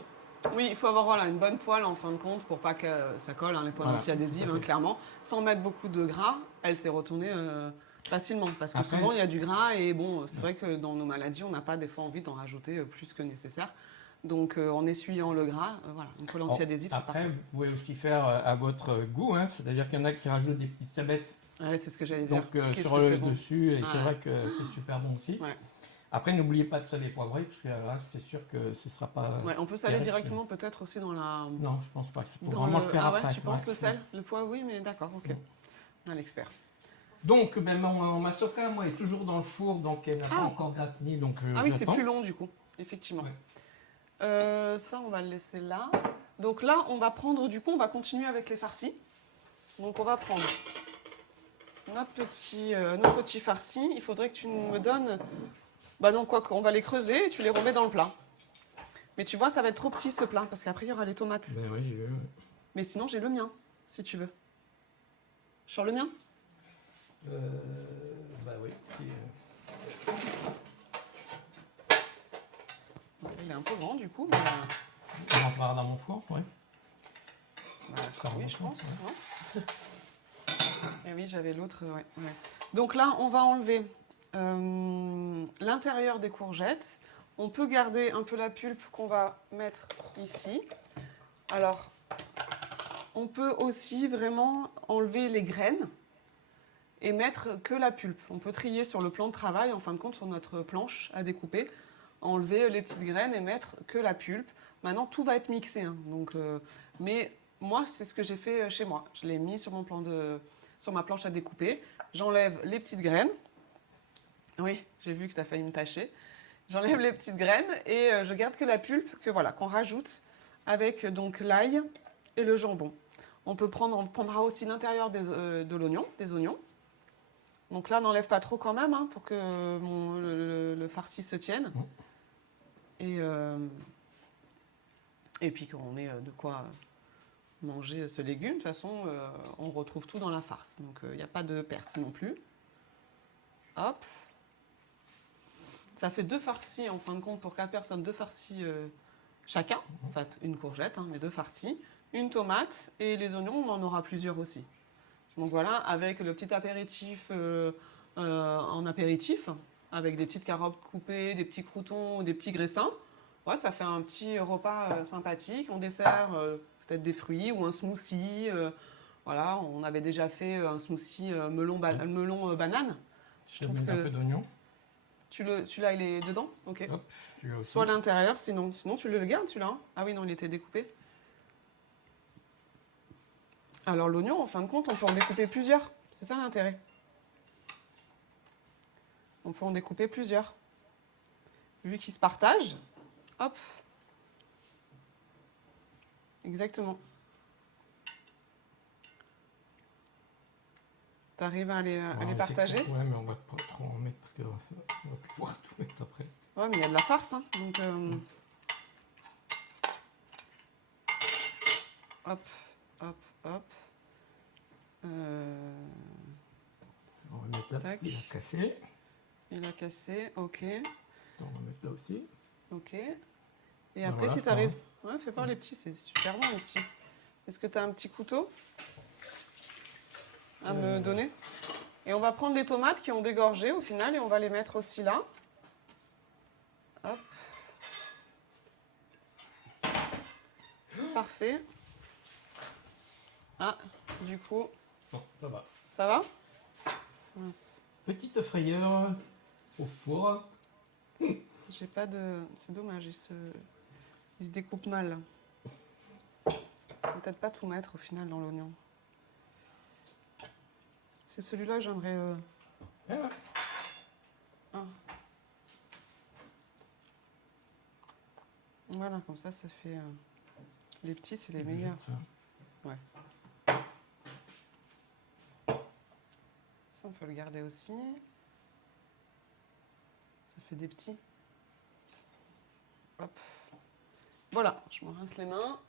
Oui, il faut avoir voilà, une bonne poêle en fin de compte pour pas que ça colle, hein, les poêles Voilà, anti-adhésives, tout à hein, fait. clairement. Sans mettre beaucoup de gras, elle s'est retournée facilement. Parce que Après- souvent, il y a du gras et bon, c'est vrai que dans nos maladies, on n'a pas des fois envie d'en rajouter plus que nécessaire. Donc en essuyant le gras, voilà, une poêle bon, anti-adhésive, c'est après, parfait. vous pouvez aussi faire à votre goût, hein, c'est-à-dire qu'il y en a qui rajoutent des petites sabettes Ouais, c'est ce que j'allais dire. donc, Qu'est-ce sur que c'est le bon. dessus, et c'est Ouais. vrai que c'est super bon aussi. Ouais. Après, n'oubliez pas de saler et poivrer, parce que là, c'est sûr que ce ne sera pas. Ouais, on peut saler terrible, directement peut-être aussi dans la... Non, je pense pas. Il faut Dans vraiment le faire Ah ouais, après. tu penses Ouais. le sel? Le poids, oui, mais d'accord, ok. Ouais. On a l'expert. Donc, ben, ma soca, moi, est toujours dans le four, donc elle n'a pas Ah. encore gratiné, donc Ah oui, c'est j'attends. plus long du coup, effectivement. Ouais. Ça, on va le laisser là. Donc là, on va prendre, du coup, on va continuer avec les farcis. Donc on va prendre notre petit farci. Il faudrait que tu me donnes... Bah non, quoi qu'on va les creuser et tu les remets dans le plat. Mais tu vois, ça va être trop petit ce plat, parce qu'après, il y aura les tomates. Ben oui, j'ai vu. Mais sinon, j'ai le mien, si tu veux. Sur le mien? Bah oui. Il est un peu grand, du coup, mais... On rentrera dans mon four, oui. Oui, je pense. Ouais. Et oui, j'avais l'autre. Ouais. Donc là, on va enlever l'intérieur des courgettes. On peut garder un peu la pulpe qu'on va mettre ici. Alors, on peut aussi vraiment enlever les graines et mettre que la pulpe. On peut trier sur le plan de travail, en fin de compte, sur notre planche à découper, enlever les petites graines et mettre que la pulpe. Maintenant, tout va être mixé. Hein, donc, mais moi, c'est ce que j'ai fait chez moi. Je l'ai mis sur ma planche à découper. J'enlève les petites graines. Oui, j'ai vu que tu as failli me tâcher. J'enlève les petites graines et je garde que la pulpe qu'on rajoute avec donc l'ail et le jambon. On prendra aussi l'intérieur de l'oignon, des oignons. Donc là, n'enlève pas trop quand même, hein, pour que le farci se tienne. Et puis qu'on ait de quoi manger ce légume. De toute façon, on retrouve tout dans la farce. Donc il n'y a pas de perte non plus. Hop. Ça fait 2 farcis en fin de compte pour 4 personnes, 2 farcis chacun. En fait, une courgette, hein, mais 2 farcis. Une tomate et les oignons, on en aura plusieurs aussi. Donc voilà, avec le petit apéritif en apéritif, avec des petites carottes coupées, des petits croûtons, des petits graissins. Ouais, ça fait un petit repas sympathique. On dessert peut-être des fruits ou un smoothie. Voilà, on avait déjà fait un smoothie melon banane. Je trouve un peu d'oignon. Tu l'as, il est dedans? Ok. Hop, celui-là aussi. Soit à l'intérieur, sinon tu le gardes celui-là. Hein. Ah oui, non, il était découpé. Alors l'oignon, en fin de compte, on peut en découper plusieurs. C'est ça l'intérêt. On peut en découper plusieurs. Vu qu'ils se partagent, hop. Exactement. Tu arrives à les partager? Ouais, mais on va pas trop en mettre parce qu'on va pouvoir tout mettre après. Ouais, mais il y a de la farce, hein. Donc, hop, hop, hop. On va mettre là parce qu'il a cassé. Il a cassé, ok. On va mettre là aussi. Ok. Et après, voilà, si tu arrives... Ouais, fais voir les petits, c'est super bon les petits. Est-ce que tu as un petit couteau à me donner? Et on va prendre les tomates qui ont dégorgé au final et on va les mettre aussi là. Hop. Parfait. Ah, du coup... Bon, ça va. Ça va? Mince. Petite frayeur au four. J'ai pas de... C'est dommage, il se découpe mal. Peut-être pas tout mettre au final dans l'oignon. C'est celui-là que j'aimerais... Ouais. Ah. Voilà, comme ça fait... Les petits, c'est les meilleurs. Ouais. Ça, on peut le garder aussi. Ça fait des petits. Hop. Voilà, je me rince les mains.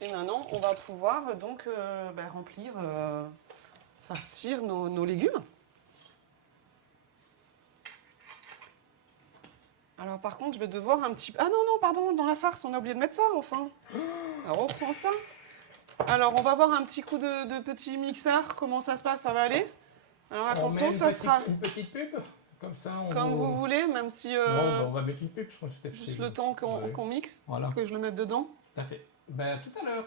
Et maintenant, on va pouvoir donc remplir, farcir nos légumes. Alors par contre, je vais devoir un petit peu... Ah non, non, pardon, dans la farce, on a oublié de mettre ça, enfin. Alors, reprends ça. Alors, on va voir un petit coup de petit mixeur, comment ça se passe, ça va aller? Alors attention, ça sera une petite pub, comme ça on comme vous voulez, même si Bon, on va mettre une pub, je crois que c'était juste le temps qu'on mixe, Voilà, que je le mette dedans. tout à fait. Ben, tout à l'heure.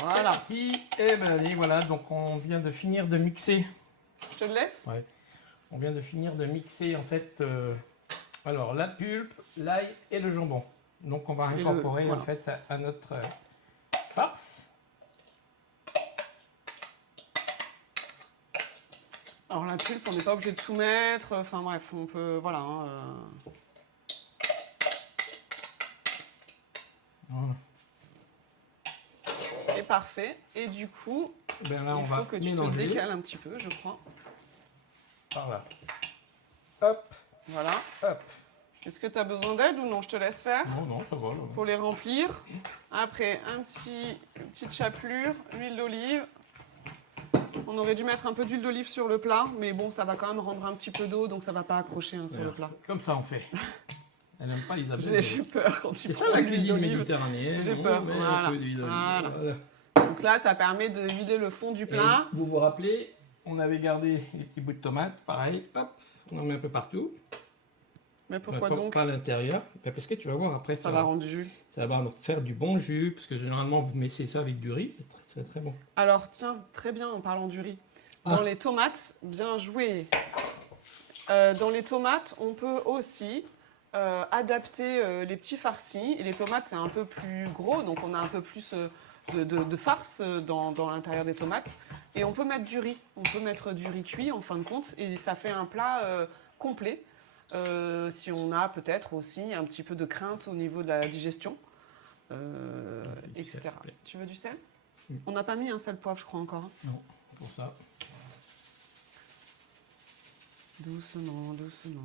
Voilà. Parti. Et ben allez, voilà, donc on vient de finir de mixer. Je te le laisse. Ouais. On vient de finir de mixer en fait alors la pulpe, l'ail et le jambon. Donc on va incorporer voilà. en fait à notre farce. Alors la pulpe, on n'est pas obligé de tout mettre. Enfin bref, on peut... Voilà. Voilà. Et parfait. Et du coup, Ben là, on il va faut que tu te mélanger décales un petit peu, je crois. par là. Hop, Voilà. hop. Est-ce que tu as besoin d'aide ou non? Je te laisse faire Non, non, ça va. Ça va. pour les remplir. Après, une petite chapelure, huile d'olive. On aurait dû mettre un peu d'huile d'olive sur le plat, mais bon, ça va quand même rendre un petit peu d'eau, donc ça va pas accrocher sur le plat. Comme ça, on fait. Elle n'aime pas Isabelle. J'ai peur quand tu C'est ça prends la l'huile cuisine d'olive. méditerranéenne. J'ai on peur, met voilà. un peu d'huile d'olive. Voilà. Voilà. Donc là, ça permet de huiler le fond du Et plat. vous vous rappelez, on avait gardé les petits bouts de tomates, pareil, hop, on en met un peu partout. Mais pourquoi Pas- donc? Pas à l'intérieur, ben parce que tu vas voir après, Ça va rendre du jus. ça va faire du bon jus, parce que généralement vous mettez ça avec du riz, c'est très très bon. Alors tiens, très bien en parlant du riz. Ah. Dans les tomates, bien joué. Dans les tomates, on peut aussi adapter les petits farcis. Et les tomates, c'est un peu plus gros, donc on a un peu plus de farce dans l'intérieur des tomates. Et on peut mettre du riz. On peut mettre du riz cuit en fin de compte, et ça fait un plat complet. Si on a peut-être aussi un petit peu de crainte au niveau de la digestion, Du sel, etc. s'il te plaît. Tu veux du sel? Mm. On n'a pas mis un sel poivre, je crois encore. Hein. Non, pour ça. Doucement, doucement.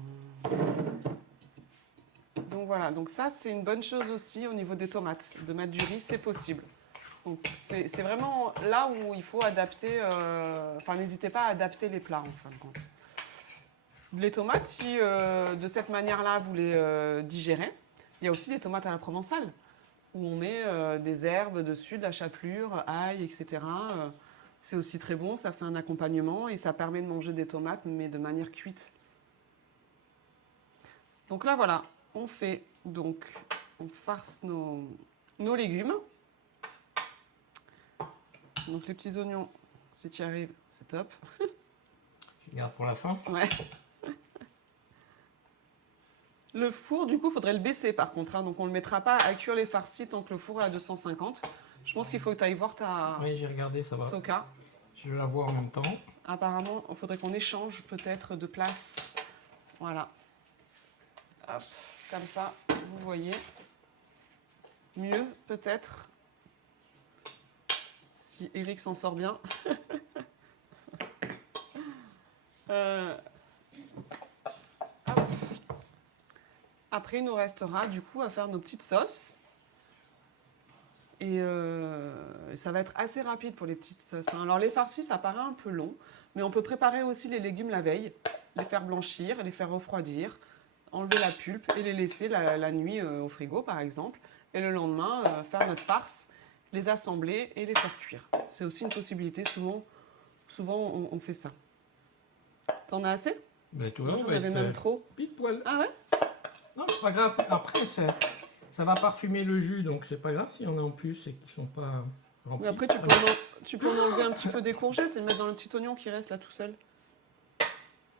Donc voilà, donc ça c'est une bonne chose aussi au niveau des tomates. De mettre du riz, c'est possible. Donc c'est vraiment là où il faut adapter, enfin n'hésitez pas à adapter les plats en fin de compte. Les tomates, si de cette manière-là vous les digérez, il y a aussi des tomates à la provençale, où on met des herbes dessus, de la chapelure, ail, etc. C'est aussi très bon, ça fait un accompagnement et ça permet de manger des tomates, mais de manière cuite. Donc là, voilà, on farce nos légumes. Donc les petits oignons, si tu y arrives, c'est top. Je garde pour la fin. Ouais. Le four, du coup, il faudrait le baisser par contre. Hein, donc on ne le mettra pas à cuire les farcis tant que le four est à 250. Je pense qu'il faut que tu ailles voir ta Oui, j'ai regardé, ça va. Soka. Je vais la voir en même temps. Apparemment, il faudrait qu'on échange peut-être de place. Voilà. Hop, comme ça, vous voyez. Mieux, peut-être. Si Eric s'en sort bien. Hop. Après, il nous restera du coup à faire nos petites sauces. Et ça va être assez rapide pour les petites sauces. Hein. Alors les farcis, ça paraît un peu long, mais on peut préparer aussi les légumes la veille, les faire blanchir, les faire refroidir, enlever la pulpe et les laisser la nuit au frigo par exemple. Et le lendemain, faire notre farce, les assembler et les faire cuire. C'est aussi une possibilité, souvent on fait ça. T'en as assez ? Ben, tu vois, Moi, on j'en va avais être même trop. pile poil. Ah ouais? Non, c'est pas grave. Après, ça va parfumer le jus, donc c'est pas grave s'il y en a en plus et qui sont pas remplis. Mais après, tu peux en enlever un petit peu des courgettes et le mettre dans le petit oignon qui reste là tout seul.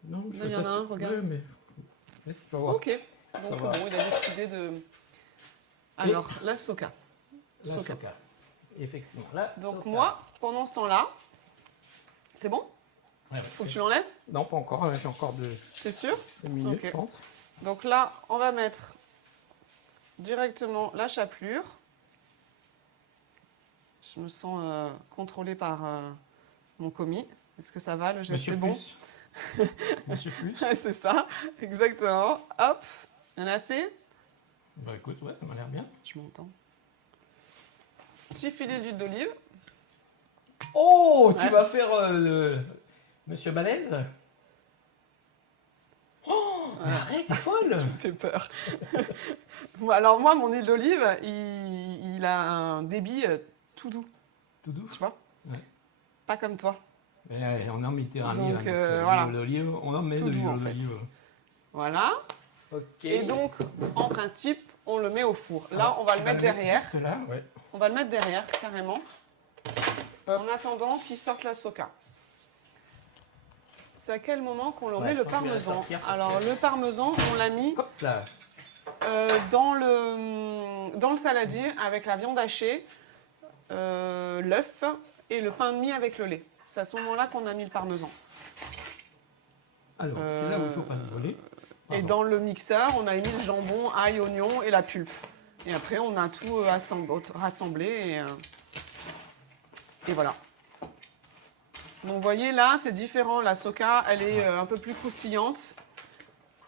Non, Là, il y en a un, regarde. Ouais, mais... Ouais, tu vas voir. Ok. Donc, va. bon, il a décidé de. Alors, la soca. La Soca. soca. Effectivement. Là, Donc, soca. moi, pendant ce temps-là, c'est bon? Ouais, Faut que c'est- tu l'enlèves? Non, pas encore. J'ai encore T'es sûr? 2 minutes, Ok. je pense. Donc là, on va mettre directement la chapelure. Je me sens contrôlée par mon commis. Est-ce que ça va? Le geste Monsieur est bon? Plus. Monsieur Plus. C'est ça, exactement. Hop, il y en a assez? Bah écoute, ouais, ça m'a l'air bien. Je m'entends. Petit filet d'huile d'olive. Oh, Ouais. tu vas faire le Monsieur Balèze. Oh, arrête, t'es folle. Ça me fait peur. Bon, alors moi, mon huile d'olive, il a un débit tout doux, Tout doux. tu vois? Ouais. Pas comme toi. Et, on est en Méditerranée, Donc, là, donc voilà. l'huile d'olive, on en met Tout de doux, l'huile en fait. d'olive. Voilà. Ok. Et donc, en principe, on le met au four. Là, on va le mettre derrière. Juste là, ouais. On va le mettre derrière, carrément. En attendant qu'il sorte la soca. C'est à quel moment qu'on leur Ouais, met je le pense qu'il va parmesan? sortir parce Alors, que- le parmesan, on l'a mis Hop là. dans le saladier avec la viande hachée, l'œuf et le pain de mie avec le lait. C'est à ce moment-là qu'on a mis le parmesan. Alors, c'est là où il faut pas se voler. Et Pardon. dans le mixeur, on a mis le jambon, ail, oignon et la pulpe. Et après, on a tout rassemblé et voilà. Donc, vous voyez, là, c'est différent. La soca, elle est un peu plus croustillante.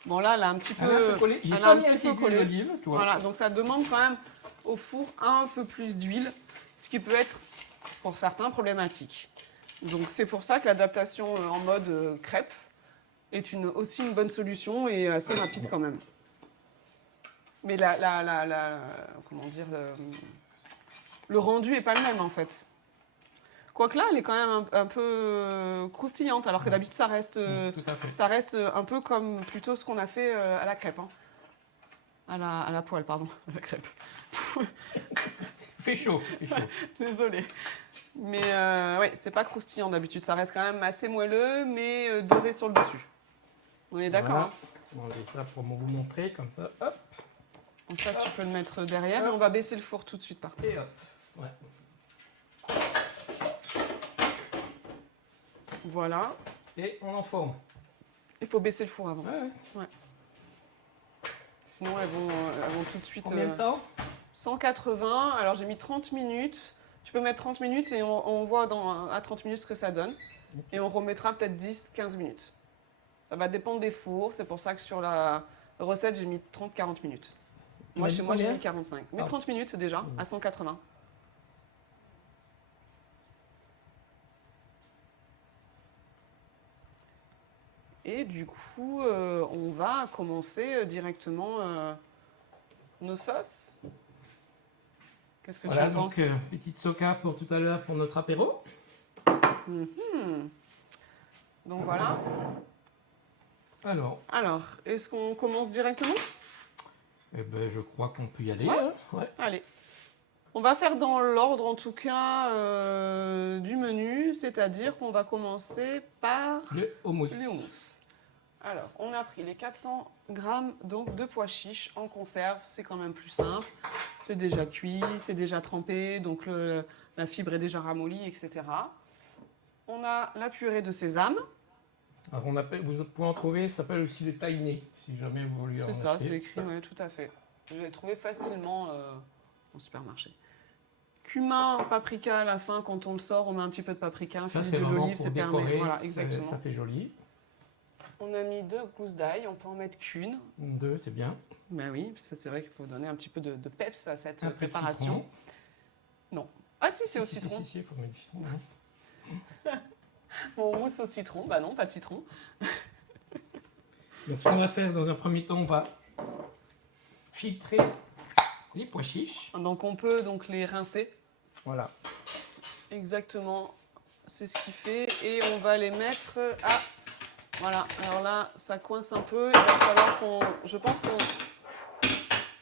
Bon, là, elle a un petit Elle a un peu... peu collé. J'ai elle a pas un mis petit assez peu d'huile collé. d'olive, tu vois. Voilà, donc ça demande quand même au four un peu plus d'huile, ce qui peut être, pour certains, problématique. Donc, c'est pour ça que l'adaptation en mode crêpe est aussi une bonne solution et assez rapide quand même. Mais comment dire, le rendu est pas le même en fait. Quoique là, elle est quand même un peu croustillante, alors que d'habitude Tout à fait. ça reste un peu comme plutôt ce qu'on a fait à la crêpe. Hein. À la poêle, pardon, à la crêpe. Fait chaud, fait chaud. Désolée. Mais ouais, c'est pas croustillant d'habitude, ça reste quand même assez moelleux, mais doré sur le dessus. On est d'accord, Voilà. hein? On va ça pour vous montrer, comme ça. Hop, Donc ça, tu peux le mettre derrière et on va baisser le four tout de suite par contre. et hop. Ouais. Voilà. Et on en forme. Il faut baisser le four avant. Ouais. Sinon, elles vont tout de suite... Combien de temps 180, alors j'ai mis 30 minutes. Tu peux mettre 30 minutes et on voit à 30 minutes ce que ça donne. Et on remettra peut-être 10-15 minutes. Ça va dépendre des fours, c'est pour ça que sur la recette, j'ai mis 30-40 minutes. Tu Moi, m'as chez dit moi, j'ai combien mis 45. Mais Ah. 30 minutes déjà, à 180. Et du coup, on va commencer directement nos sauces. Qu'est-ce que Voilà, tu en penses? donc petite soca pour tout à l'heure pour notre apéro. Donc voilà. Alors, Alors, est-ce qu'on commence directement? eh ben, je crois qu'on peut y aller. Ouais. Hein. Ouais. Allez. On va faire dans l'ordre, en tout cas, du menu, c'est-à-dire qu'on va commencer par Le houmous. les houmous. Alors, on a pris les 400 grammes donc, de pois chiches en conserve, c'est quand même plus simple. C'est déjà cuit, c'est déjà trempé, donc la fibre est déjà ramollie, etc. On a la purée de sésame. Alors, vous pouvez en trouver, ça s'appelle aussi le tahini, si jamais vous voulez en C'est ça, acheter. c'est écrit, oui, tout à fait. Je l'ai trouvé facilement au supermarché. Cumin, paprika à la fin, quand on le sort, on met un petit peu de paprika, un Ça, filet c'est de vraiment l'olive, pour c'est permet. décorer. Voilà, exactement. Ça fait joli. On a mis 2 gousses d'ail, on peut en mettre qu'une. 2, c'est bien. Ben oui, c'est vrai qu'il faut donner un petit peu de peps à cette Un peu de préparation. citron. Ah si, c'est au citron. Si, il faut mettre du citron. Hein. Mon mousse au citron, bah non, pas de citron. Donc, ce qu'on va faire dans un premier temps, on va filtrer les pois chiches. Donc on peut donc les rincer. Voilà. Exactement, c'est ce qu'il fait. Et on va les mettre à Voilà, alors là, ça coince un peu. Il va falloir je pense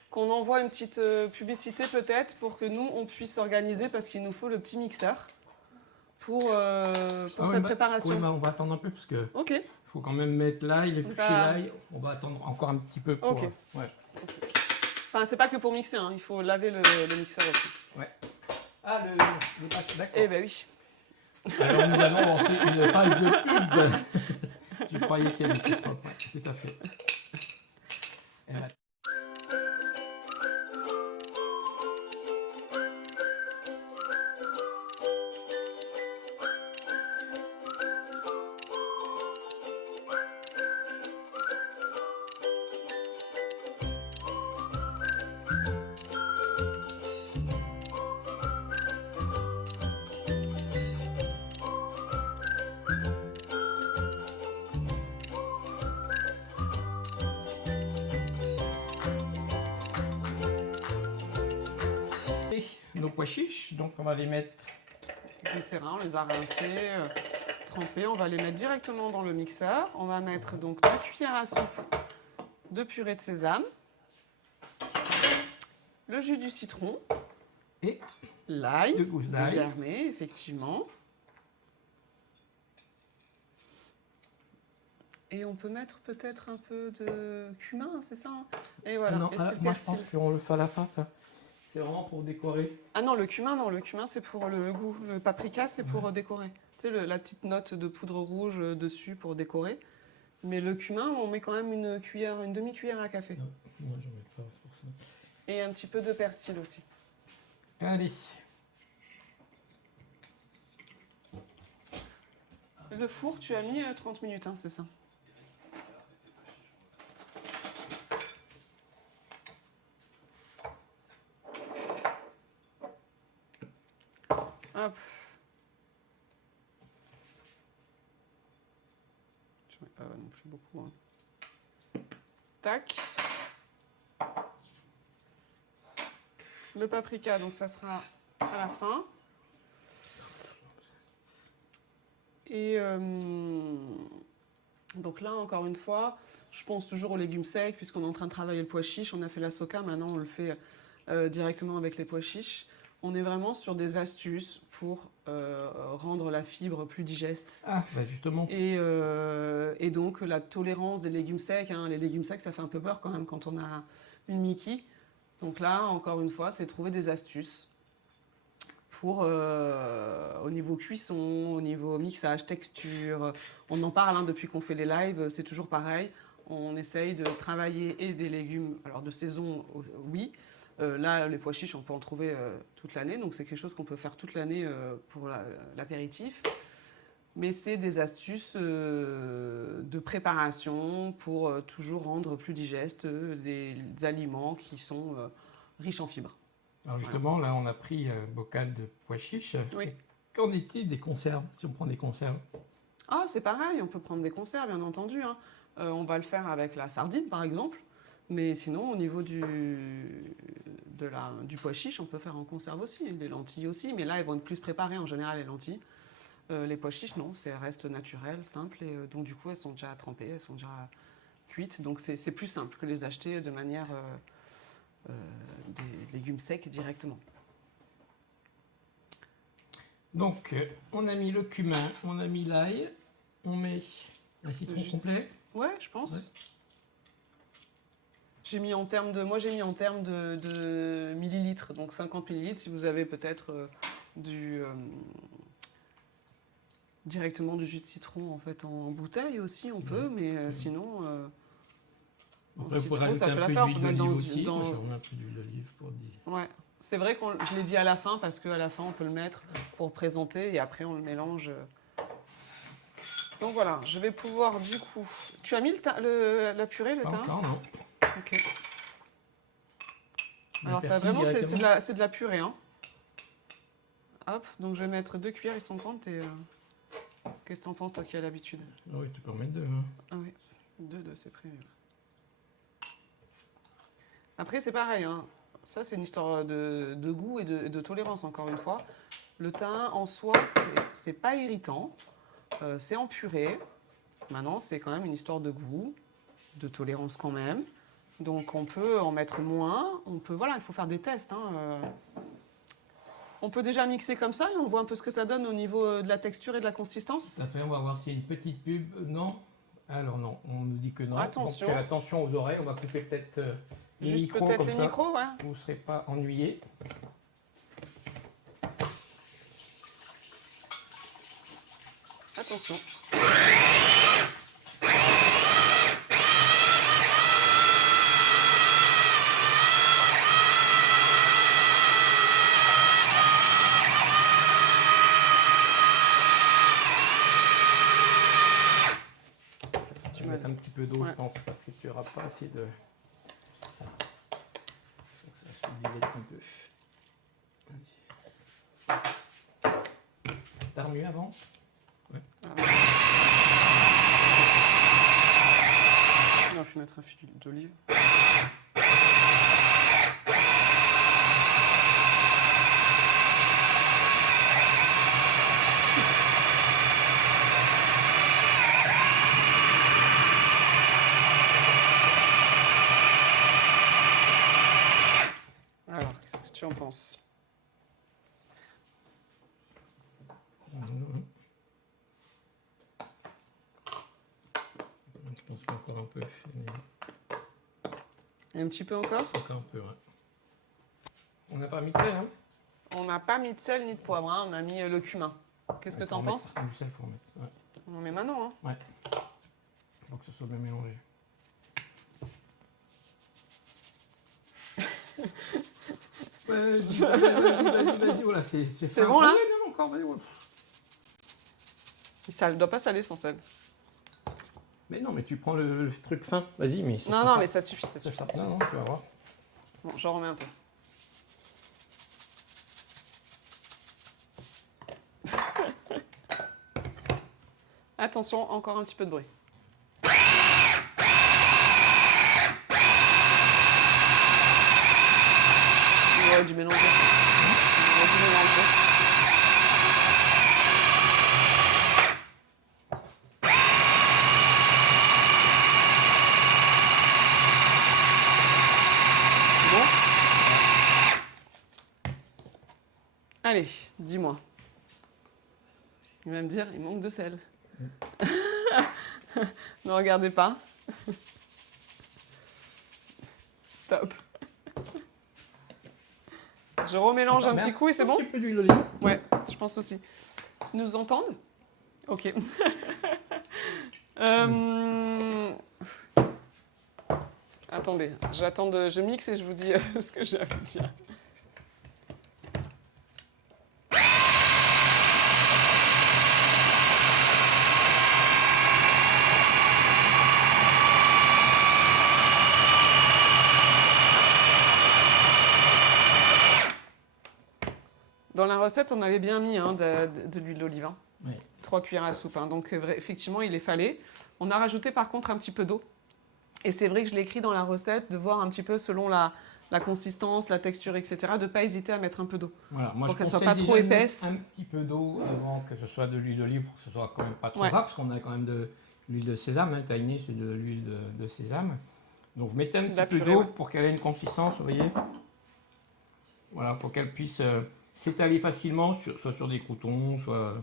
qu'on envoie une petite publicité peut-être pour que nous, on puisse s'organiser parce qu'il nous faut le petit mixeur pour cette préparation. Oui, on va attendre un peu parce que Ok. faut quand même mettre l'ail, éplucher l'ail. On va attendre encore un petit peu pour... Ok. Enfin, c'est pas que pour mixer, hein. Il faut laver le mixeur aussi. Ouais. Ah, le d'accord. Eh ben oui. Alors nous allons lancer une page de pub. Je croyais qu'il y avait tout propre. Ouais, tout à fait. Et là. Nos pois chiches, donc on va les mettre. Etc. On les a rincés, trempés. On va les mettre directement dans le mixeur. On va mettre donc 2 cuillères à soupe de purée de sésame, le jus du citron Et l'ail, 2 gousses d'ail. germé, effectivement. Et on peut mettre peut-être un peu de cumin, c'est ça hein. Et voilà. Non, Et moi c'est je pense qu'on le fait à la fin, ça. C'est vraiment pour décorer. Ah non, le cumin c'est pour le goût. Le paprika, c'est pour décorer. Tu sais, la petite note de poudre rouge dessus pour décorer. Mais le cumin, on met quand même une demi-cuillère à café. Non, moi j'en mets pas, c'est pour ça. Et un petit peu de persil aussi. Allez. Le four, tu as mis 30 minutes, hein, c'est ça? Hop. Je mets pas non plus beaucoup. Hein. Tac. Le paprika, donc ça sera à la fin. Et donc là, encore une fois, je pense toujours aux légumes secs, puisqu'on est en train de travailler le pois chiche. On a fait la soca, maintenant on le fait directement avec les pois chiches. On est vraiment sur des astuces pour rendre la fibre plus digeste. Ah, bah justement. Et donc la tolérance des légumes secs. Hein, les légumes secs, ça fait un peu peur quand même quand on a une Mickey. Donc là, encore une fois, c'est trouver des astuces pour au niveau cuisson, au niveau mixage, texture. On en parle hein, depuis qu'on fait les lives, c'est toujours pareil. On essaye de travailler et des légumes, alors de saison, oui. Là, les pois chiches, on peut en trouver toute l'année, donc c'est quelque chose qu'on peut faire toute l'année pour l'apéritif. Mais c'est des astuces de préparation pour toujours rendre plus digestes des aliments qui sont riches en fibres. Alors justement, là, on a pris un bocal de pois chiches. Oui. Qu'en est-il des conserves, si on prend des conserves? Ah, c'est pareil, on peut prendre des conserves, bien entendu. Hein. On va le faire avec la sardine, par exemple. Mais sinon, au niveau du pois chiche, on peut faire en conserve aussi. Les lentilles aussi, mais là, elles vont être plus préparées en général, les lentilles. Les pois chiches, non, ça reste naturel, simple. Et donc, du coup, elles sont déjà trempées, elles sont déjà cuites. Donc, c'est plus simple que les acheter de manière des légumes secs directement. Donc, on a mis le cumin, on a mis l'ail, on met un citron complet. Ouais, je pense. Ouais. J'ai mis en termes de millilitres, donc 50 millilitres. Si vous avez peut-être directement du jus de citron en fait en bouteille aussi, on peut, mais sinon. Après, vous pouvez rajouter un peu d'huile d'olive aussi. Moi, je remets un peu d'huile d'olive pour dire. Ouais. C'est vrai que je l'ai dit à la fin parce qu'à la fin on peut le mettre pour présenter et après on le mélange. Donc voilà, je vais pouvoir du coup. Tu as mis la purée, le thym? Pas encore, non. Ok. Alors ça vraiment c'est de la purée. Hein. Hop, donc je vais mettre 2 cuillères, ils sont grandes. Qu'est-ce que tu en penses toi qui as l'habitude? Ah oui, tu peux en mettre 2. Hein. Ah oui, 2 c'est prévu. Après c'est pareil. Hein. Ça, c'est une histoire de goût et de tolérance, encore une fois. Le thym, en soi, c'est pas irritant. C'est en purée. Maintenant, c'est quand même une histoire de goût, de tolérance quand même. Donc on peut en mettre moins, voilà, il faut faire des tests. On peut déjà mixer comme ça et on voit un peu ce que ça donne au niveau de la texture et de la consistance. Ça fait, on va voir s'il y a une petite pub. Non. Alors non, on nous dit que non. Attention. Donc attention aux oreilles, on va couper peut-être les Juste micros peut-être comme les ça. micros, ouais. Vous ne serez pas ennuyés. Attention. Tu vas mettre un petit peu d'eau, Ouais. je pense, parce que tu n'auras pas assez de... Donc ça se dilate un peu. Vas-y. T'as remué avant? Non, je vais mettre un fil d'olive. Alors, qu'est-ce que tu en penses? Je pense qu'encore un peu. Et un petit peu encore? Encore un peu, ouais. On n'a pas mis de sel, hein? On n'a pas mis de sel ni de poivre, hein, on a mis le cumin. Qu'est-ce que tu en penses? Du sel, faut en mettre. Ouais. On en met maintenant, hein. Faut que ce soit bien mélangé. Vas-y, voilà, c'est bon, là? Oui, non, encore, vas-y, ouais. Ça ne doit pas saler sans sel. Mais non, mais tu prends le truc fin. Vas-y, mais... Non, mais ça suffit, ça suffit. Non, non, tu vas voir. Bon, j'en remets un peu. Attention, encore un petit peu de bruit. On aurait dû mélanger. On aurait dû mélanger. Bon. Allez, dis-moi. Il va me dire, il manque de sel. Ne regardez pas. Stop. Je remélange un petit coup et c'est bon? Un petit peu d'huile d'olive. Ouais, je pense aussi. Ils nous entendent? Ok. Attendez, je mixe et je vous dis ce que j'ai à vous dire. Dans la recette, on avait bien mis de l'huile d'olive. Hein. Oui. 3 cuillères à soupe. Hein. Donc, effectivement, il est fallait. On a rajouté par contre un petit peu d'eau. Et c'est vrai que je l'ai écrit dans la recette, de voir un petit peu selon la consistance, la texture, etc. De ne pas hésiter à mettre un peu d'eau. Voilà, moi, pour je qu'elle soit conseille pas trop déjà de mettre épaisse. un petit peu d'eau avant que ce soit de l'huile d'olive pour que ce soit quand même pas trop Ouais. gras, parce qu'on a quand même de l'huile de sésame. Hein. Tahini, c'est de l'huile de sésame. Donc, vous mettez un petit peu purée, d'eau ouais. pour qu'elle ait une consistance, vous voyez. Voilà, pour qu'elle puisse s'étaler facilement, soit sur des croûtons, soit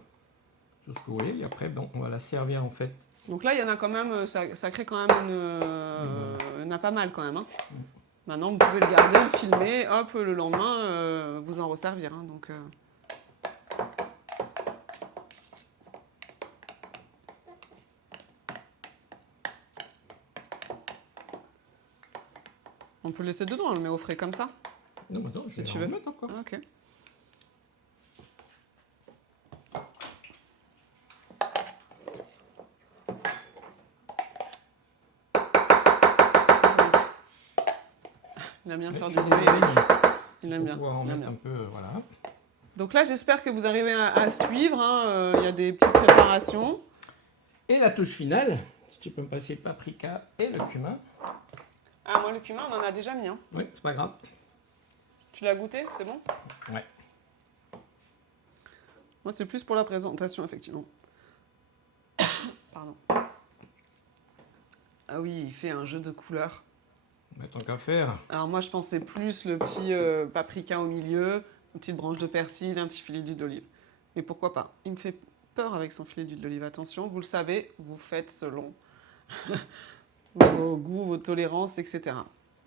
sur ce que vous voulez. Et après, bon, on va la servir en fait. Donc là, il y en a quand même, ça crée quand même il y en a pas mal quand même. Hein. Maintenant, vous pouvez le garder, le filmer, hop, le lendemain, vous en resservir. Hein, donc, on peut le laisser dedans, on le met au frais comme ça. Non, mais attends, Si je vais tu en veux. remettre encore. Ah, ok. Il aime bien faire du bruit. Il aime bien. Pouvoir en il aime mettre bien. un peu, voilà. Donc là, j'espère que vous arrivez à suivre. Hein. Il y a des petites préparations. Et la touche finale, si tu peux me passer le paprika et le cumin. Ah, moi, le cumin, on en a déjà mis. Hein. Oui, c'est pas grave. Tu l'as goûté? C'est bon? Ouais. Moi, c'est plus pour la présentation, effectivement. Pardon. Ah oui, il fait un jeu de couleurs. Mais tant qu'à faire. Alors moi, je pensais plus le petit paprika au milieu, une petite branche de persil, un petit filet d'huile d'olive. Mais pourquoi pas? Il me fait peur avec son filet d'huile d'olive. Attention, vous le savez, vous faites selon vos goûts, vos tolérances, etc.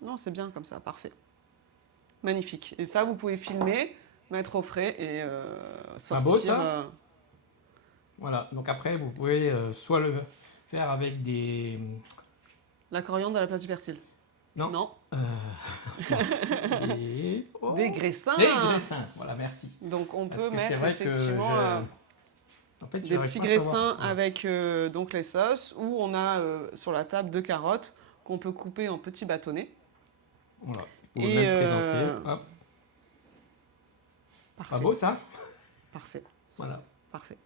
Non, c'est bien comme ça, parfait. Magnifique. Et ça, vous pouvez filmer, mettre au frais et Pas beau, sortir. ça Voilà, donc après, vous pouvez soit le faire avec des... La coriandre à la place du persil. Non. Non. Des... Oh, Des graissins. des graissins, voilà, merci. Donc on Parce peut que mettre c'est vrai que effectivement en fait, des j'arrive petits pas à graissins savoir. avec donc les sauces, ou on a sur la table 2 carottes qu'on peut couper en petits bâtonnets. Voilà, vous pouvez Et même présenter. Hop. parfait. Pas beau, ça Parfait. Voilà. Parfait.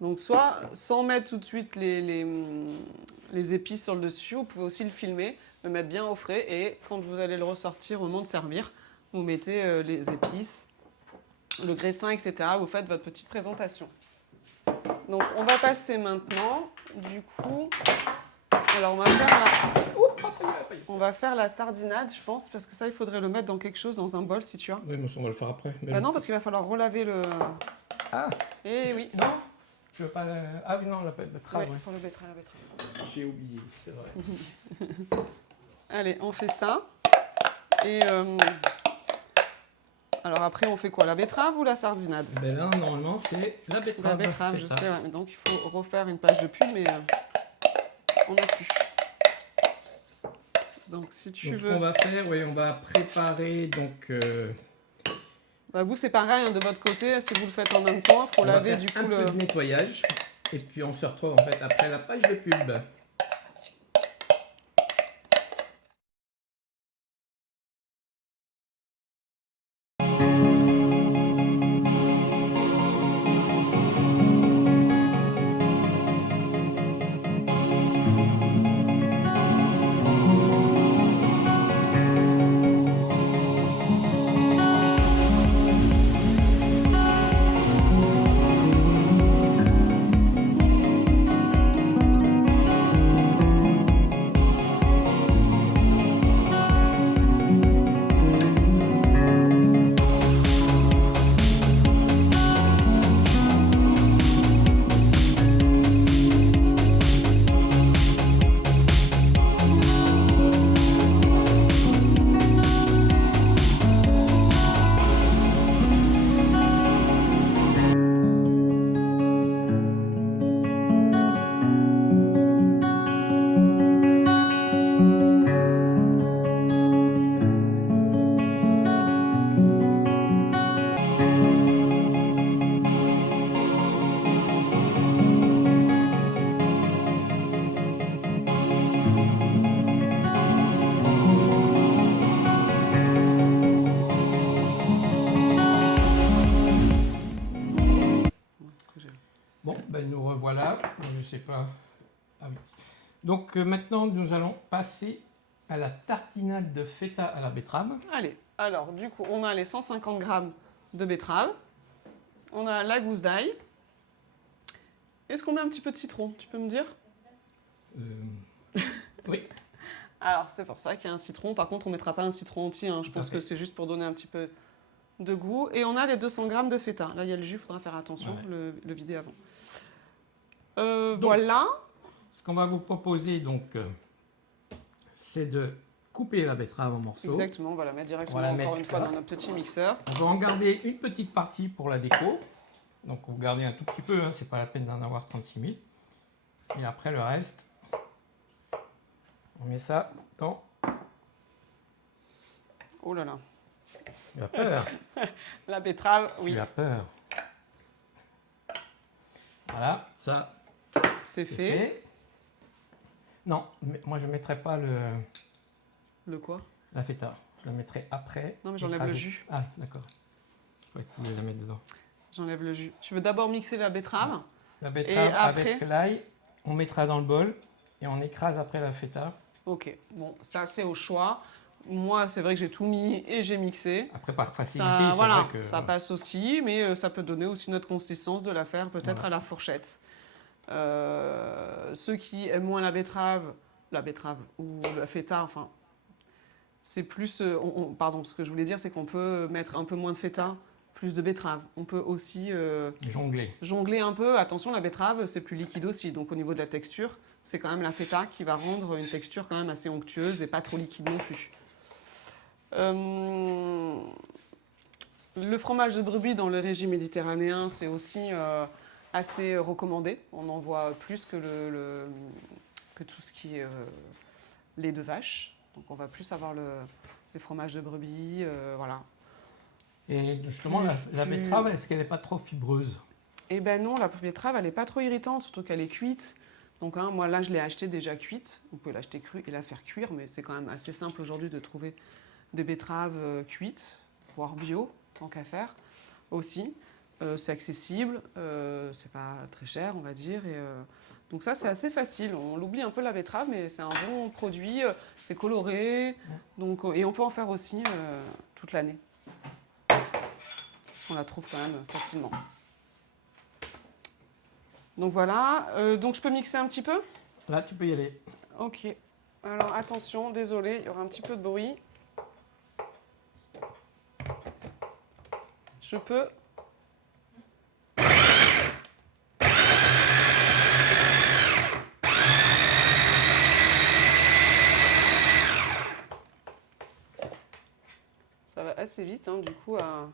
Donc soit sans mettre tout de suite les épices sur le dessus, vous pouvez aussi le filmer, le mettre bien au frais, et quand vous allez le ressortir au moment de servir, vous mettez les épices, le graissin, etc. Vous faites votre petite présentation. Donc on va passer maintenant, du coup, alors on va faire la sardinade, je pense, parce que ça il faudrait le mettre dans quelque chose, dans un bol si tu as. Oui, mais on va le faire après. Bah non, parce qu'il va falloir relaver le... Ah, Eh oui. non, je veux pas le... Ah oui, non, la betterave, Ouais, oui. pour le betterave, la betterave. J'ai oublié, c'est vrai. Allez, on fait ça. Et alors après, on fait quoi? La betterave ou la sardinade? Ben là, normalement, c'est la betterave. La betterave, je feta. sais. Ouais, donc il faut refaire une page de pub, mais on n'a plus. Donc si tu Donc, ce veux... qu'on va faire, oui, on va préparer, donc... Bah, vous, c'est pareil, hein, de votre côté, si vous le faites en même temps, il faut on va laver faire du coup un le... peu de nettoyage. Et puis, on se retrouve, en fait, après la page de pub. Bon, ben nous revoilà. Je ne sais pas. Ah oui. Donc maintenant, nous allons passer à la tartinade de feta à la betterave. Allez, alors du coup, on a les 150 grammes de betterave. On a la gousse d'ail. Est-ce qu'on met un petit peu de citron? Tu peux me dire? Oui. Alors, c'est pour ça qu'il y a un citron. Par contre, on ne mettra pas un citron entier. Hein. Je pense que c'est juste pour donner un petit peu de goût. Et on a les 200 grammes de feta. Là, il y a le jus, il faudra faire attention, Ouais. le vider avant. Donc, Voilà. ce qu'on va vous proposer, donc, c'est de couper la betterave en morceaux. Exactement, on va la mettre directement On va la encore mettre une fois là. dans notre petit mixeur. On va en garder une petite partie pour la déco. Donc, vous gardez un tout petit peu, hein, c'est pas la peine d'en avoir 36 000. Et après, le reste, on met ça dans... Oh là là. Il a peur. La betterave, oui, Il a peur. Voilà, ça, c'est c'est fait. fait. Non, mais moi je ne mettrai pas Le quoi? la feta. Je la mettrai après. Non, mais j'enlève le écrasée. jus. Ah, d'accord. Je croyais que tu voulais la mettre dedans. J'enlève le jus. Tu veux d'abord mixer la betterave? La betterave après avec l'ail, on mettra dans le bol et on écrase après la feta. Ok, bon, ça c'est au choix. Moi, c'est vrai que j'ai tout mis et j'ai mixé. Après, par facilité, Ça, c'est voilà, vrai que... ça passe aussi, mais ça peut donner aussi notre consistance de la faire peut-être Voilà. à la fourchette. Ceux qui aiment moins la betterave la betterave ou la feta, enfin, c'est plus... pardon, ce que je voulais dire, c'est qu'on peut mettre un peu moins de feta, plus de betterave. On peut aussi jongler un peu. Attention, la betterave, c'est plus liquide aussi. Donc au niveau de la texture, c'est quand même la feta qui va rendre une texture quand même assez onctueuse et pas trop liquide non plus. Le fromage de brebis dans le régime méditerranéen, c'est aussi assez recommandé. On en voit plus que, que tout ce qui est lait de vache. Donc on va plus avoir les fromages de brebis, voilà. Et justement, la betterave, est-ce qu'elle n'est pas trop fibreuse? Eh ben non, la betterave, elle n'est pas trop irritante, surtout qu'elle est cuite. Donc hein, moi là, je l'ai achetée déjà cuite. Vous pouvez l'acheter crue et la faire cuire, mais c'est quand même assez simple aujourd'hui de trouver des betteraves cuites, voire bio, tant qu'à faire aussi. C'est accessible, c'est pas très cher, on va dire. Et, donc ça, c'est assez facile. On l'oublie un peu la betterave, mais c'est un bon produit. C'est coloré, donc, et on peut en faire aussi toute l'année. On la trouve quand même facilement. Donc voilà. Donc je peux mixer un petit peu? Là, tu peux y aller. Ok. Alors attention, désolé, il y aura un petit peu de bruit. Je peux... Ça va assez vite, hein, du coup, à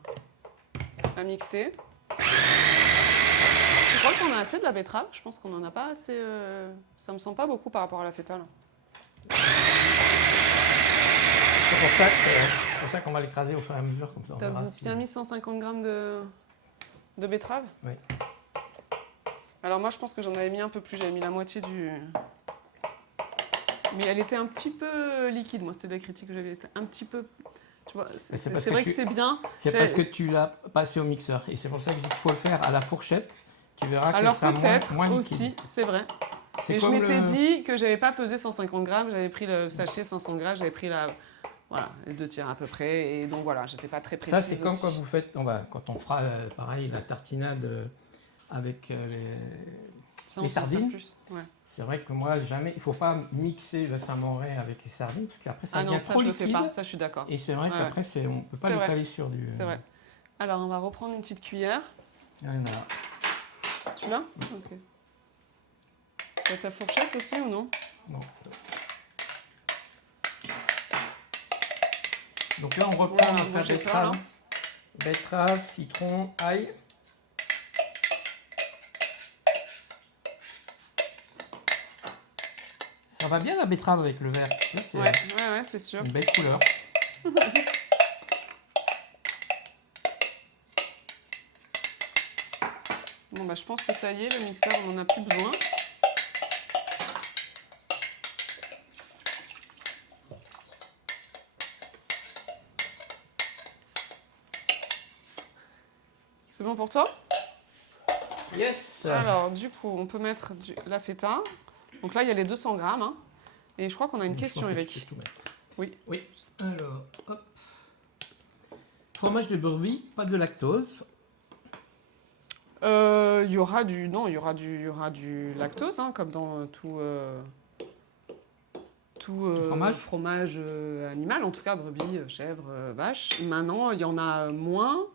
mixer. Je crois qu'on a assez de la betterave. Je pense qu'on n'en a pas assez... Ça me semble pas beaucoup par rapport à la feta, là. C'est pour ça qu'on va l'écraser au fur et à mesure, comme ça on verra. T'as bien mis 150 grammes de betterave? Oui. Alors moi, je pense que j'en avais mis un peu plus. J'avais mis la moitié du... Mais elle était un petit peu liquide. Moi, c'était la critique que j'avais été un petit peu... Tu vois, c'est vrai que c'est bien. C'est parce que tu l'as passé au mixeur. Et c'est pour ça que je dis qu'il faut le faire à la fourchette. Tu verras que alors ça peut-être moins aussi, liquide. c'est vrai. Et je m'étais dit que j'avais pas pesé 150 grammes. J'avais pris le sachet 500 grammes. J'avais pris voilà, les 2 tiers à peu près. Et donc voilà, j'étais pas très précise. Ça, c'est comme quand vous faites... quand on fera, pareil, la tartinade avec les sardines. Ouais. C'est vrai que moi, jamais, il ne faut pas mixer le Saint-Moré avec les sardines, parce qu'après, ça devient trop je liquide. le fais pas, ça, je suis d'accord. Et c'est vrai qu'après, on ne peut pas l'étaler sur du... C'est vrai. Alors, on va reprendre une petite cuillère. Il y en a. Tu l'as? Ok. Tu as ta fourchette aussi ou non? Non. Donc là, on reprend la betterave. Betterave, citron, ail. Ça va bien la betterave avec le vert. Ouais, c'est sûr. Une belle couleur. Bon, bah, je pense que ça y est, le mixeur, on n'en a plus besoin. C'est bon pour toi? Yes. Alors, du coup, on peut mettre la feta. Donc là, il y a les 200 grammes. Hein. Et je crois qu'on a une question, Eric. Oui. Oui. Alors, hop. Fromage de brebis, pas de lactose. Il y aura du lactose, hein, comme dans tout fromage animal, en tout cas brebis, chèvre, vache. Maintenant, il y en a moins,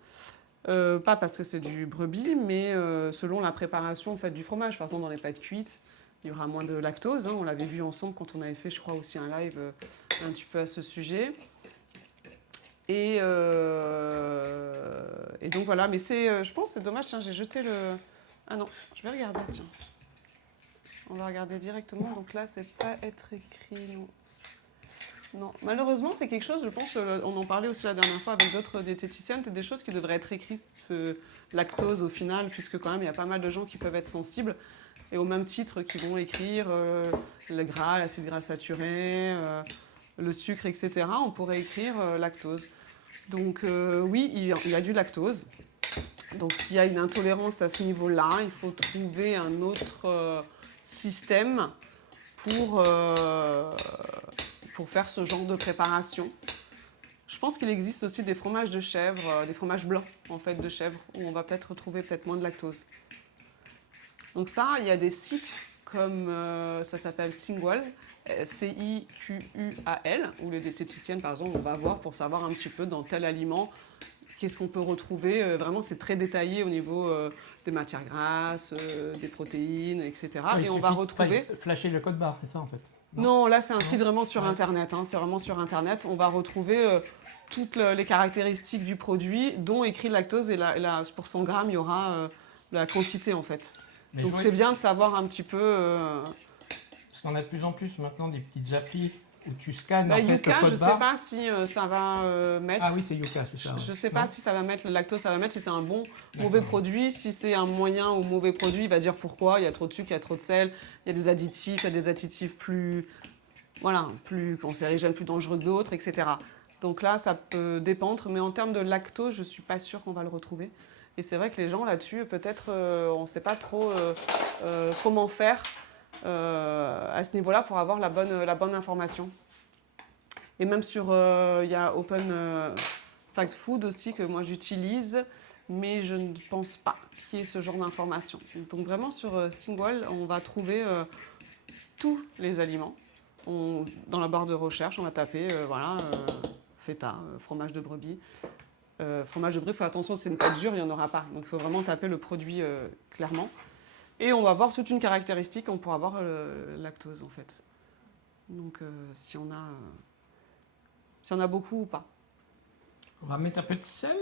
pas parce que c'est du brebis, mais selon la préparation en fait, du fromage. Par exemple, dans les pâtes cuites, il y aura moins de lactose. Hein. On l'avait vu ensemble quand on avait fait, je crois, aussi un live un petit peu à ce sujet. Et donc voilà, mais je pense que c'est dommage, tiens, j'ai jeté le... Ah non, je vais regarder, tiens. On va regarder directement, donc là, c'est pas être écrit, non. Non, malheureusement, c'est quelque chose, je pense, on en parlait aussi la dernière fois avec d'autres diététiciennes, c'est des choses qui devraient être écrites, ce lactose au final, puisque quand même, il y a pas mal de gens qui peuvent être sensibles, et au même titre qu'ils vont écrire le gras, l'acide gras saturé... le sucre, etc., on pourrait écrire lactose. Donc oui, il y a du lactose. Donc s'il y a une intolérance à ce niveau-là, il faut trouver un autre système pour faire ce genre de préparation. Je pense qu'il existe aussi des fromages de chèvre, des fromages blancs en fait de chèvre, où on va peut-être retrouver moins de lactose. Donc ça, il y a des sites comme ça s'appelle Singwall, C-I-Q-U-A-L, où les diététiciennes, par exemple, on va voir pour savoir un petit peu dans tel aliment qu'est-ce qu'on peut retrouver. Vraiment, c'est très détaillé au niveau des matières grasses, des protéines, etc. Ouais, et on va retrouver... Flasher le code barre, c'est ça en fait. Non, là, c'est un site vraiment sur Ouais. Internet. Hein, c'est vraiment sur Internet. On va retrouver toutes les caractéristiques du produit, dont écrit lactose. Et pour 100 grammes, il y aura la quantité, en fait. Mais Donc, c'est bien de savoir un petit peu... Parce qu'on a de plus en plus maintenant des petites applis où tu scannes Bah, en fait, Yuka, le je code ne sais barre. pas si ça va mettre... Ah oui, c'est Yuka, c'est ça. Je ne ouais. sais pas Non si ça va mettre le lactose, ça va mettre si c'est un bon, D'accord. mauvais produit. Si c'est un moyen ou mauvais produit, il va dire pourquoi. Il y a trop de sucre, il y a trop de sel, il y a des additifs plus... Voilà, plus cancérigènes, plus dangereux que d'autres, etc. Donc là, ça peut dépendre, mais en termes de lactose, je ne suis pas sûre qu'on va le retrouver. Et c'est vrai que les gens là-dessus, peut-être, on ne sait pas trop comment faire à ce niveau-là pour avoir la bonne information. Et même sur, il y a Open Fact Food aussi que moi j'utilise, mais je ne pense pas qu'il y ait ce genre d'informations. Donc vraiment sur Singwall, on va trouver tous les aliments. Dans la barre de recherche, on va taper feta, fromage de brebis. Fromage de brebis, il faut attention, c'est une pâte dure, il n'y en aura pas. Donc il faut vraiment taper le produit clairement. Et on va voir toute une caractéristique, on pourra voir le lactose en fait. Donc si on a beaucoup ou pas. On va mettre un peu de sel.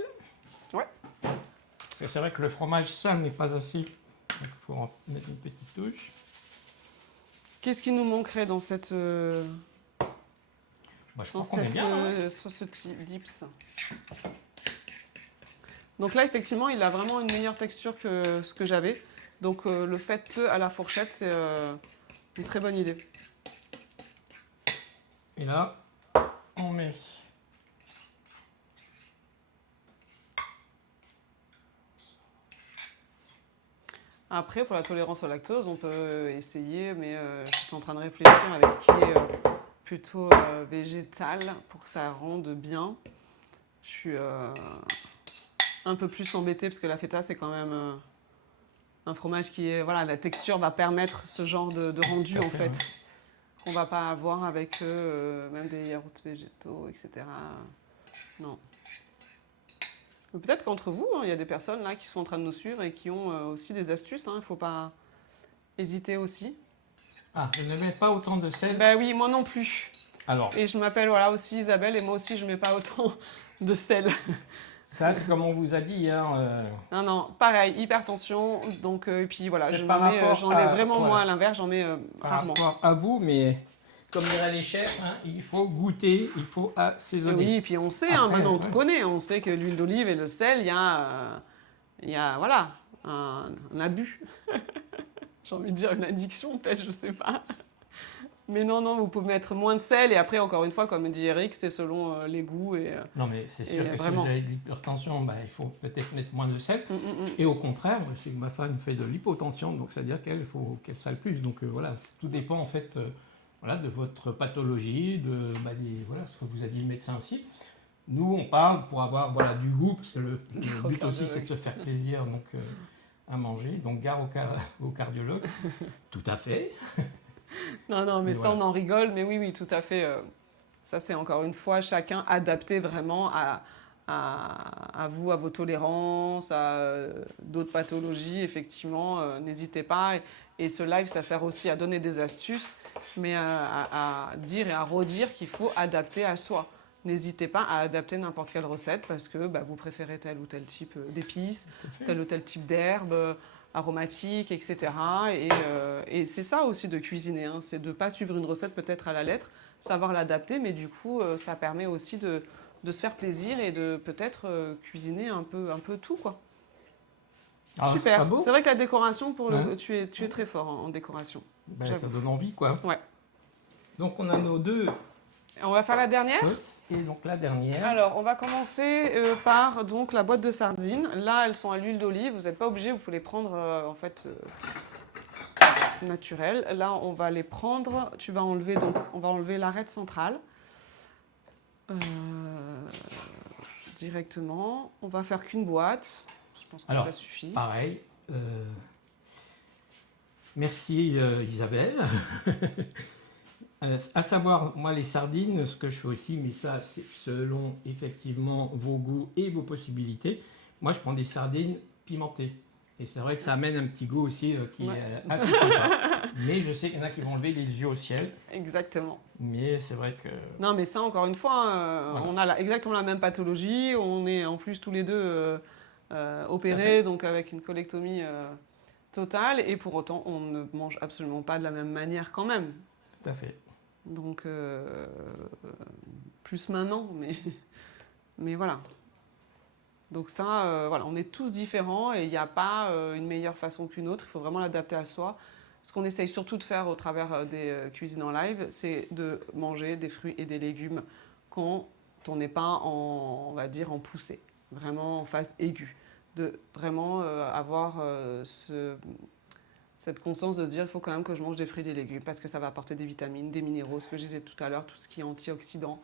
Ouais. Parce que c'est vrai que le fromage seul n'est pas assez. Donc il faut en mettre une petite touche. Qu'est-ce qui nous manquerait dans cette... Bah, je crois qu'on est bien. Hein. sur ce dips. Donc là, effectivement, il a vraiment une meilleure texture que ce que j'avais. Donc le faites-le à la fourchette, c'est une très bonne idée. Et là, on met. Après, pour la tolérance au lactose, on peut essayer, mais je suis en train de réfléchir avec ce qui est plutôt végétal pour que ça rende bien. Je suis un peu plus embêtée parce que la feta, c'est quand même un fromage qui est... Voilà, la texture va permettre ce genre de rendu, en fait, qu'on ne va pas avoir avec même des yaourts végétaux, etc. Non. Peut-être qu'entre vous, il y a des personnes là qui sont en train de nous suivre et qui ont aussi des astuces. Il ne faut pas hésiter aussi. Ah, je ne mets pas autant de sel. Ben oui, moi non plus. Alors, Et je m'appelle aussi Isabelle et moi aussi je ne mets pas autant de sel. ça c'est comme on vous a dit. Hein, Non, pareil, hypertension. Donc, et puis voilà, C'est j'en par rapport mets à- vraiment voilà. moins à l'inverse, j'en mets par rarement. rapport à vous, mais comme diraient les chefs, hein, il faut goûter, il faut assaisonner. Oui, et puis on sait, Après, maintenant on ouais. te connaît, on sait que l'huile d'olive et le sel, il y a voilà, un abus. J'ai envie de dire une addiction, peut-être, je sais pas. Mais non, vous pouvez mettre moins de sel. Et après, encore une fois, comme dit Eric, c'est selon les goûts. Non, mais c'est sûr que vraiment. si vous avez de l'hypertension, bah, il faut peut-être mettre moins de sel. Et au contraire, je sais que ma femme fait de l'hypotension, donc c'est-à-dire qu'elle faut qu'elle sale plus. Donc voilà, tout dépend en fait voilà, de votre pathologie, voilà, ce que vous a dit le médecin aussi. Nous, on parle pour avoir voilà, du goût, parce que le but aussi, c'est de se faire plaisir donc, à manger. Donc gare au cardiologue. Tout à fait. Non, mais ça, voilà. on en rigole. Mais oui, tout à fait. Ça, c'est encore une fois chacun adapté vraiment à vous, à vos tolérances, à d'autres pathologies. Effectivement, n'hésitez pas. Et ce live, ça sert aussi à donner des astuces, mais à dire et à redire qu'il faut adapter à soi. N'hésitez pas à adapter n'importe quelle recette parce que vous préférez tel ou tel type d'épices, tel ou tel type d'herbe aromatiques, etc. Et c'est ça aussi de cuisiner, hein, c'est de ne pas suivre une recette peut-être à la lettre, savoir l'adapter, mais du coup, ça permet aussi de se faire plaisir et de peut-être cuisiner un peu tout, quoi. Ah, super, beau c'est vrai que la décoration, Ouais. tu es très fort en décoration. Ben, ça J'avoue. donne envie, quoi. Ouais. Donc on a nos deux On va faire la dernière. sauces. Et donc la dernière. Alors, on va commencer par donc, la boîte de sardines. Là, elles sont à l'huile d'olive. Vous n'êtes pas obligé, vous pouvez les prendre en fait naturelles. Là, on va les prendre. On va enlever l'arête centrale directement. On va faire qu'une boîte. Je pense que Alors, ça suffit. Pareil. Merci Isabelle. À savoir, moi les sardines, ce que je fais aussi, mais ça c'est selon effectivement vos goûts et vos possibilités. Moi je prends des sardines pimentées. Et c'est vrai que ça amène un petit goût aussi qui Ouais. est assez sympa. Mais je sais qu'il y en a qui vont lever les yeux au ciel. Exactement. Mais c'est vrai que... Non, mais ça, encore une fois, Voilà. on a exactement la même pathologie. On est en plus tous les deux opérés, fait. donc avec une colectomie totale. Et pour autant, on ne mange absolument pas de la même manière quand même. Tout à fait. Donc, plus maintenant, mais voilà. Donc ça, voilà, on est tous différents et il n'y a pas une meilleure façon qu'une autre. Il faut vraiment l'adapter à soi. Ce qu'on essaye surtout de faire au travers des cuisines en live, c'est de manger des fruits et des légumes quand on n'est pas en, on va dire, en poussée, vraiment en phase aiguë. De vraiment avoir cette conscience de dire il faut quand même que je mange des fruits et des légumes parce que ça va apporter des vitamines, des minéraux, ce que je disais tout à l'heure, tout ce qui est antioxydant.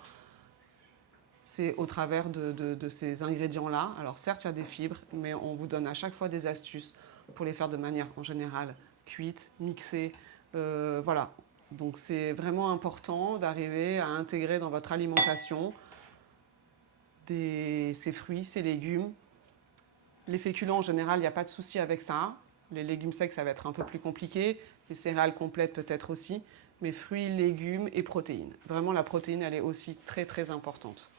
C'est au travers de ces ingrédients-là. Alors certes, il y a des fibres, mais on vous donne à chaque fois des astuces pour les faire de manière en général cuite, mixée. Voilà. Donc c'est vraiment important d'arriver à intégrer dans votre alimentation ces fruits, ces légumes. Les féculents, en général, il n'y a pas de souci avec ça. Les légumes secs, ça va être un peu plus compliqué. Les céréales complètes, peut-être aussi. Mais fruits, légumes et protéines. Vraiment, la protéine, elle est aussi très, très importante.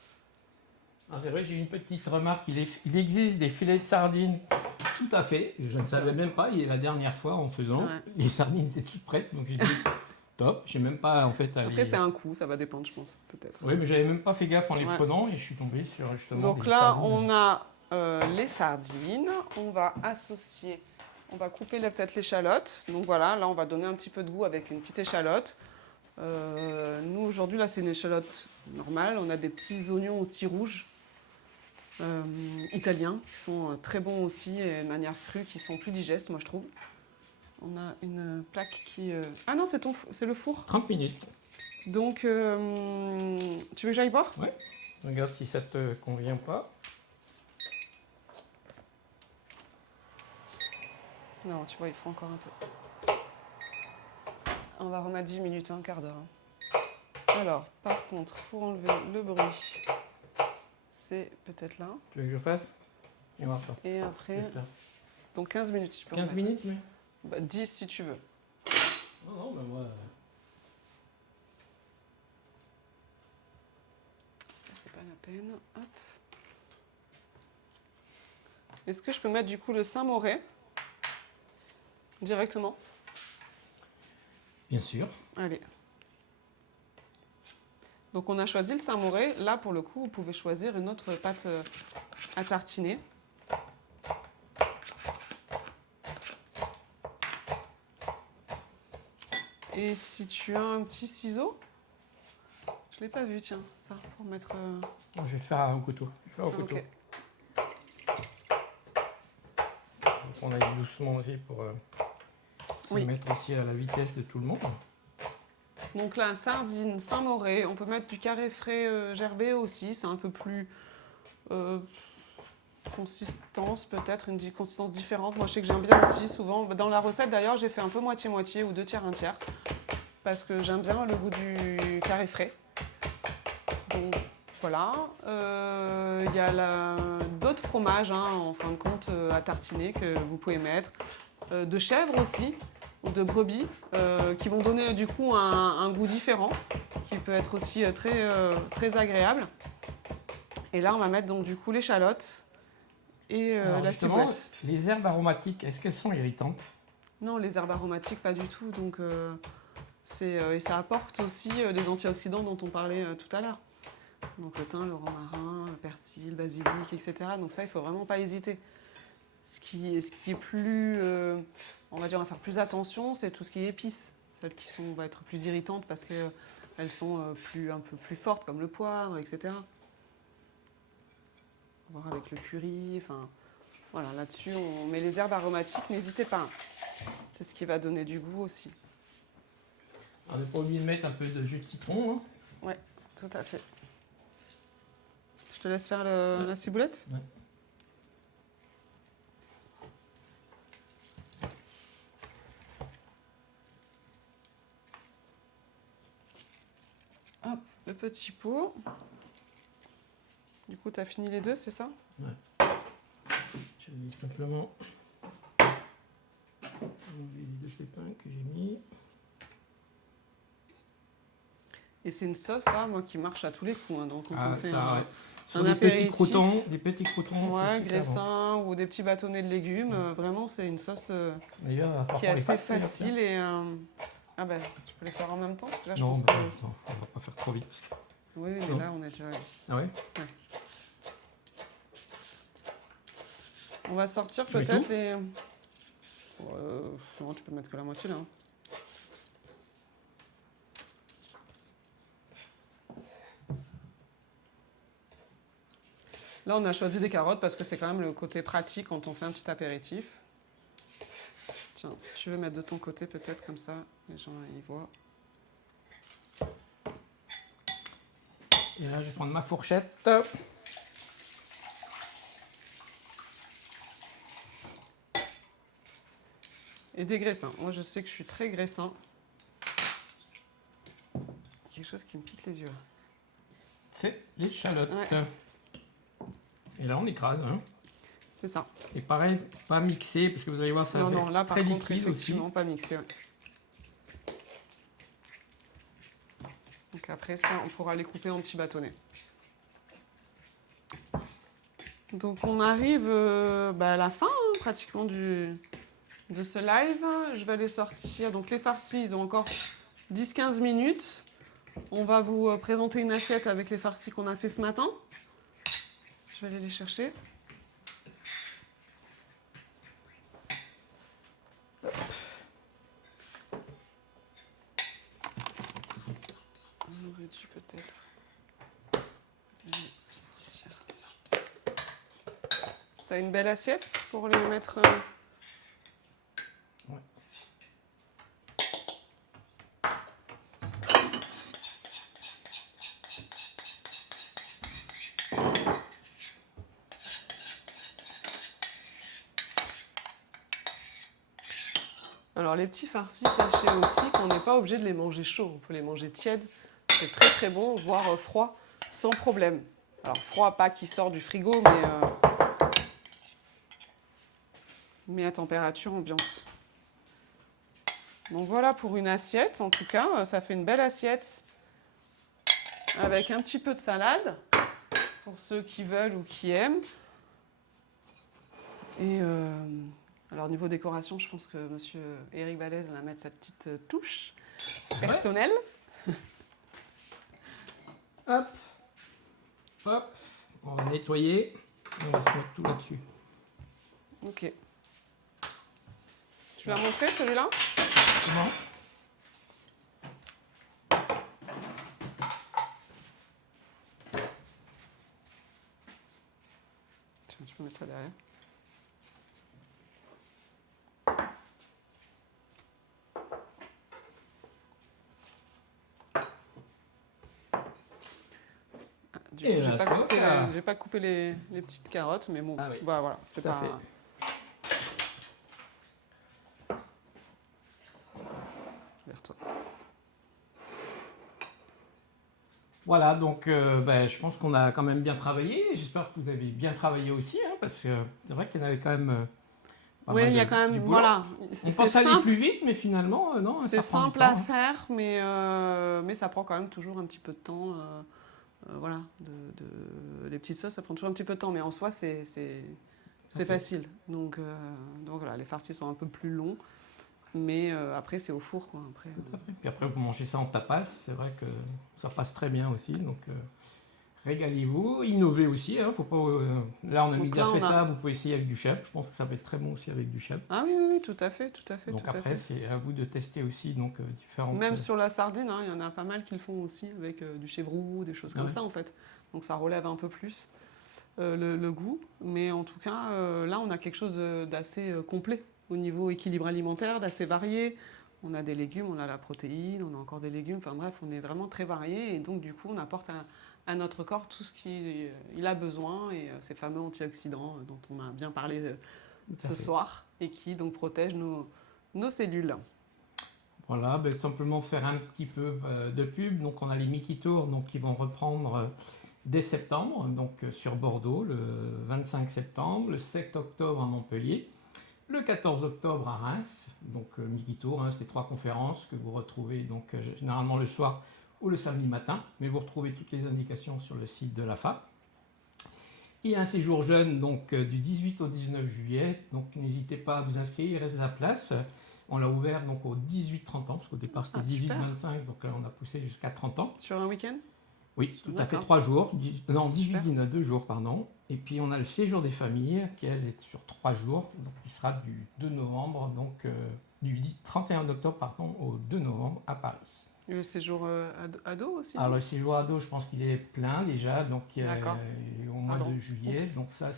C'est vrai, j'ai une petite remarque. Il existe des filets de sardines. Tout à fait. Je ne savais même pas. Et la dernière fois, en faisant, les sardines étaient toutes prêtes. Donc j'ai dit top. J'ai même pas en fait. Après, c'est un coup. Ça va dépendre, je pense, peut-être. Oui, mais j'avais même pas fait gaffe en les prenant et je suis tombé sur justement. Donc des là, sardines. on a les sardines. On va associer. On va couper peut-être l'échalote. Donc voilà, là, on va donner un petit peu de goût avec une petite échalote. Nous, aujourd'hui, là, c'est une échalote normale. On a des petits oignons aussi rouges. Italiens, qui sont très bons aussi, et de manière crue, qui sont plus digestes, moi je trouve. On a une plaque qui... Ah non, c'est le four. 30 minutes. Donc, tu veux que j'aille voir? Ouais. Regarde si ça te convient pas. Non, tu vois, il faut encore un peu. On va remettre 10 minutes, un quart d'heure. Alors, par contre, pour enlever le bruit, c'est peut-être là. Tu veux que je fasse? Et voir ça. Et après, donc 15 minutes si je peux 15 remettre. minutes, mais 10 si tu veux. Non, mais moi... C'est pas la peine. Hop. Est-ce que je peux mettre du coup le Saint-Moré directement? Bien sûr. Allez. Donc on a choisi le Saint-Moré. Là, pour le coup, vous pouvez choisir une autre pâte à tartiner. Et si tu as un petit ciseau, je ne l'ai pas vu, tiens, ça, pour mettre... Je vais faire au couteau. Ok. On aille doucement aussi pour se mettre aussi à la vitesse de tout le monde. Donc là, sardines, Saint-Moré, on peut mettre du carré frais gerbé aussi, c'est un peu plus consistance peut-être, une consistance différente. Moi je sais que j'aime bien aussi souvent, dans la recette d'ailleurs j'ai fait un peu moitié-moitié ou 2 tiers, 1 tiers, parce que j'aime bien le goût du carré frais. Donc voilà, il y a d'autres fromages en fin de compte à tartiner que vous pouvez mettre, de chèvre aussi, ou de brebis, qui vont donner du coup un goût différent, qui peut être aussi très agréable. Et là, on va mettre donc du coup l'échalote et la ciboulette. Les herbes aromatiques, est-ce qu'elles sont irritantes? Non, les herbes aromatiques, pas du tout. Donc, et ça apporte aussi des antioxydants dont on parlait tout à l'heure. Donc le thym, le romarin, le persil, le basilic, etc. Donc ça, il ne faut vraiment pas hésiter. Ce qui est plus... on va dire, on va faire plus attention, c'est tout ce qui est épices. Celles qui vont être plus irritantes parce qu'elles sont un peu plus fortes, comme le poivre, etc. On va voir avec le curry, enfin... Voilà, là-dessus, on met les herbes aromatiques, n'hésitez pas. C'est ce qui va donner du goût aussi. On n'a pas oublié de mettre un peu de jus de citron. Hein. Ouais, tout à fait. Je te laisse faire la ciboulette? Ouais. petits pots. Du coup, tu as fini les deux, c'est ça? Ouais. Je vais simplement enlever les deux pépins que j'ai mis. Et c'est une sauce, ça, moi, qui marche à tous les coups. Hein. Donc, quand on fait ouais. Sur un des apéritif, petits croutons. ouais, c'est super graissins ou des petits bâtonnets de légumes, vraiment, c'est une sauce D'ailleurs, il va falloir qui est qu'on les assez fasse, facile et... Ah ben, tu peux les faire en même temps parce que là, je non, pense bah, que... attends, on va pas faire trop vite. Oui, mais Non. là, on est déjà... Ah ouais? On va sortir Tu mets peut-être tout les... non, tu peux mettre que la moitié, là. Hein. Là, on a choisi des carottes parce que c'est quand même le côté pratique quand on fait un petit apéritif. Tiens, si tu veux mettre de ton côté, peut-être comme ça, les gens y voient. Et là, je vais prendre ma fourchette. Et des graissins. Moi, je sais que je suis très graissin. Quelque chose qui me pique les yeux. C'est l'échalote. Ouais. Et là, on écrase. Hein. C'est ça. Et pareil, pas mixer, parce que vous allez voir, ça va Non, là, par très contre, liquide effectivement, aussi. pas mixé. Ouais. Donc après ça, on pourra les couper en petits bâtonnets. Donc on arrive à la fin, hein, pratiquement de ce live. Je vais les sortir. Donc les farcis, ils ont encore 10-15 minutes. On va vous présenter une assiette avec les farcis qu'on a fait ce matin. Je vais aller les chercher. On aurait dû peut-être les sortir. T'as une belle assiette pour les mettre... Ouais. Alors les petits farcis, sachez aussi qu'on n'est pas obligé de les manger chauds. On peut les manger tièdes. C'est très très bon, voire froid, sans problème. Alors froid, pas qui sort du frigo, mais à température ambiante. Donc voilà pour une assiette. En tout cas, ça fait une belle assiette avec un petit peu de salade pour ceux qui veulent ou qui aiment. Et alors niveau décoration, je pense que Monsieur Éric Vallès va mettre sa petite touche personnelle. Hop, hop, on va nettoyer. On va se mettre tout là-dessus. Ok. Tu l'as montré celui-là? Comment? Tiens, tu peux mettre ça derrière. Du coup, j'ai pas coupé les petites carottes, mais bon, Ah oui. voilà, c'est Tout à pas... fait. Vers toi. Voilà, donc je pense qu'on a quand même bien travaillé. J'espère que vous avez bien travaillé aussi, hein, parce que c'est vrai qu'il y en avait quand même pas Oui, mal il y a de- quand du même, boulot. voilà. On pense aller plus vite, mais finalement, non. C'est ça prend du simple à temps, hein. faire, mais ça prend quand même toujours un petit peu de temps. Voilà, les petites sauces, ça prend toujours un petit peu de temps, mais en soi, c'est Ok. facile. Donc voilà, les farcis sont un peu plus longs, mais après, c'est au four, quoi. Après, Tout à fait. Puis après, vous mangez ça en tapas, c'est vrai que ça passe très bien aussi. Donc, régalez-vous, innovez aussi. Hein, faut pas, là, on a mis Donc de la là, on feta, a- vous pouvez essayer avec du chèvre. Je pense que ça va être très bon aussi avec du chèvre. Ah oui, tout à fait, Donc tout à après, fait. c'est à vous de tester aussi donc, différentes... Même sur la sardine, hein, il y en a pas mal qui le font aussi avec du chèvroux, des choses Ah comme ouais. ça en fait. Donc ça relève un peu plus le goût. Mais en tout cas, là, on a quelque chose d'assez complet au niveau équilibre alimentaire, d'assez varié. On a des légumes, on a la protéine, on a encore des légumes. Enfin bref, on est vraiment très varié. Et donc du coup, on apporte à notre corps tout ce qu'il a besoin et ces fameux antioxydants dont on a bien parlé Tout à ce fait. soir et qui donc protègent nos cellules. Voilà, ben, simplement faire un petit peu de pub. Donc on a les Mickey Tours donc, qui vont reprendre dès septembre, donc sur Bordeaux le 25 septembre, le 7 octobre à Montpellier, le 14 octobre à Reims. Donc Mickey Tour, hein, c'est 3 conférences que vous retrouvez donc généralement le soir ou le samedi matin, mais vous retrouvez toutes les indications sur le site de l'AFA. Et un séjour jeune donc du 18 au 19 juillet, donc n'hésitez pas à vous inscrire, il reste de la place. On l'a ouvert donc aux 18-30 ans, parce qu'au départ c'était 18-25, donc là on a poussé jusqu'à 30 ans. Sur un week-end? Oui, tout à fait, 3 jours, non 18-19, 2 jours, pardon. Et puis on a le séjour des familles, qui elle est sur 3 jours, donc qui sera du 2 novembre, donc du 31 octobre pardon, au 2 novembre à Paris. Et le séjour ado aussi? Alors le séjour ado, je pense qu'il est plein déjà, donc au mois de juillet, Oups. donc ça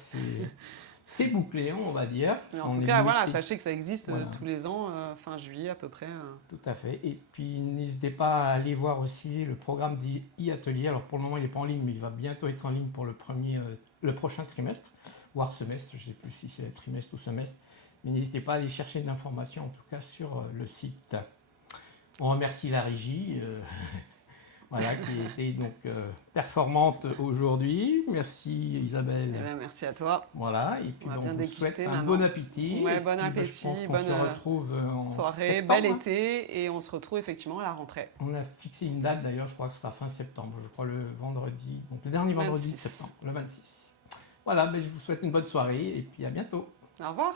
c'est bouclé, on va dire. Mais en tout cas, voilà, sachez que ça existe tous les ans, fin juillet à peu près. Tout à fait. Et puis n'hésitez pas à aller voir aussi le programme d'e-atelier. Alors pour le moment il n'est pas en ligne, mais il va bientôt être en ligne pour le prochain trimestre, voire semestre, je ne sais plus si c'est trimestre ou semestre. Mais n'hésitez pas à aller chercher de l'information en tout cas sur le site. On remercie la régie. Voilà, qui était donc performante aujourd'hui. Merci Isabelle. Eh bien, merci à toi. Voilà, et puis on vous souhaite un bon appétit. Ouais, bon puis, appétit, on se retrouve en soirée, septembre. bel été, et on se retrouve effectivement à la rentrée. On a fixé une date d'ailleurs, je crois que ce sera fin septembre, je crois le vendredi, donc le dernier vendredi de septembre, le 26. Voilà, ben, je vous souhaite une bonne soirée et puis à bientôt. Au revoir.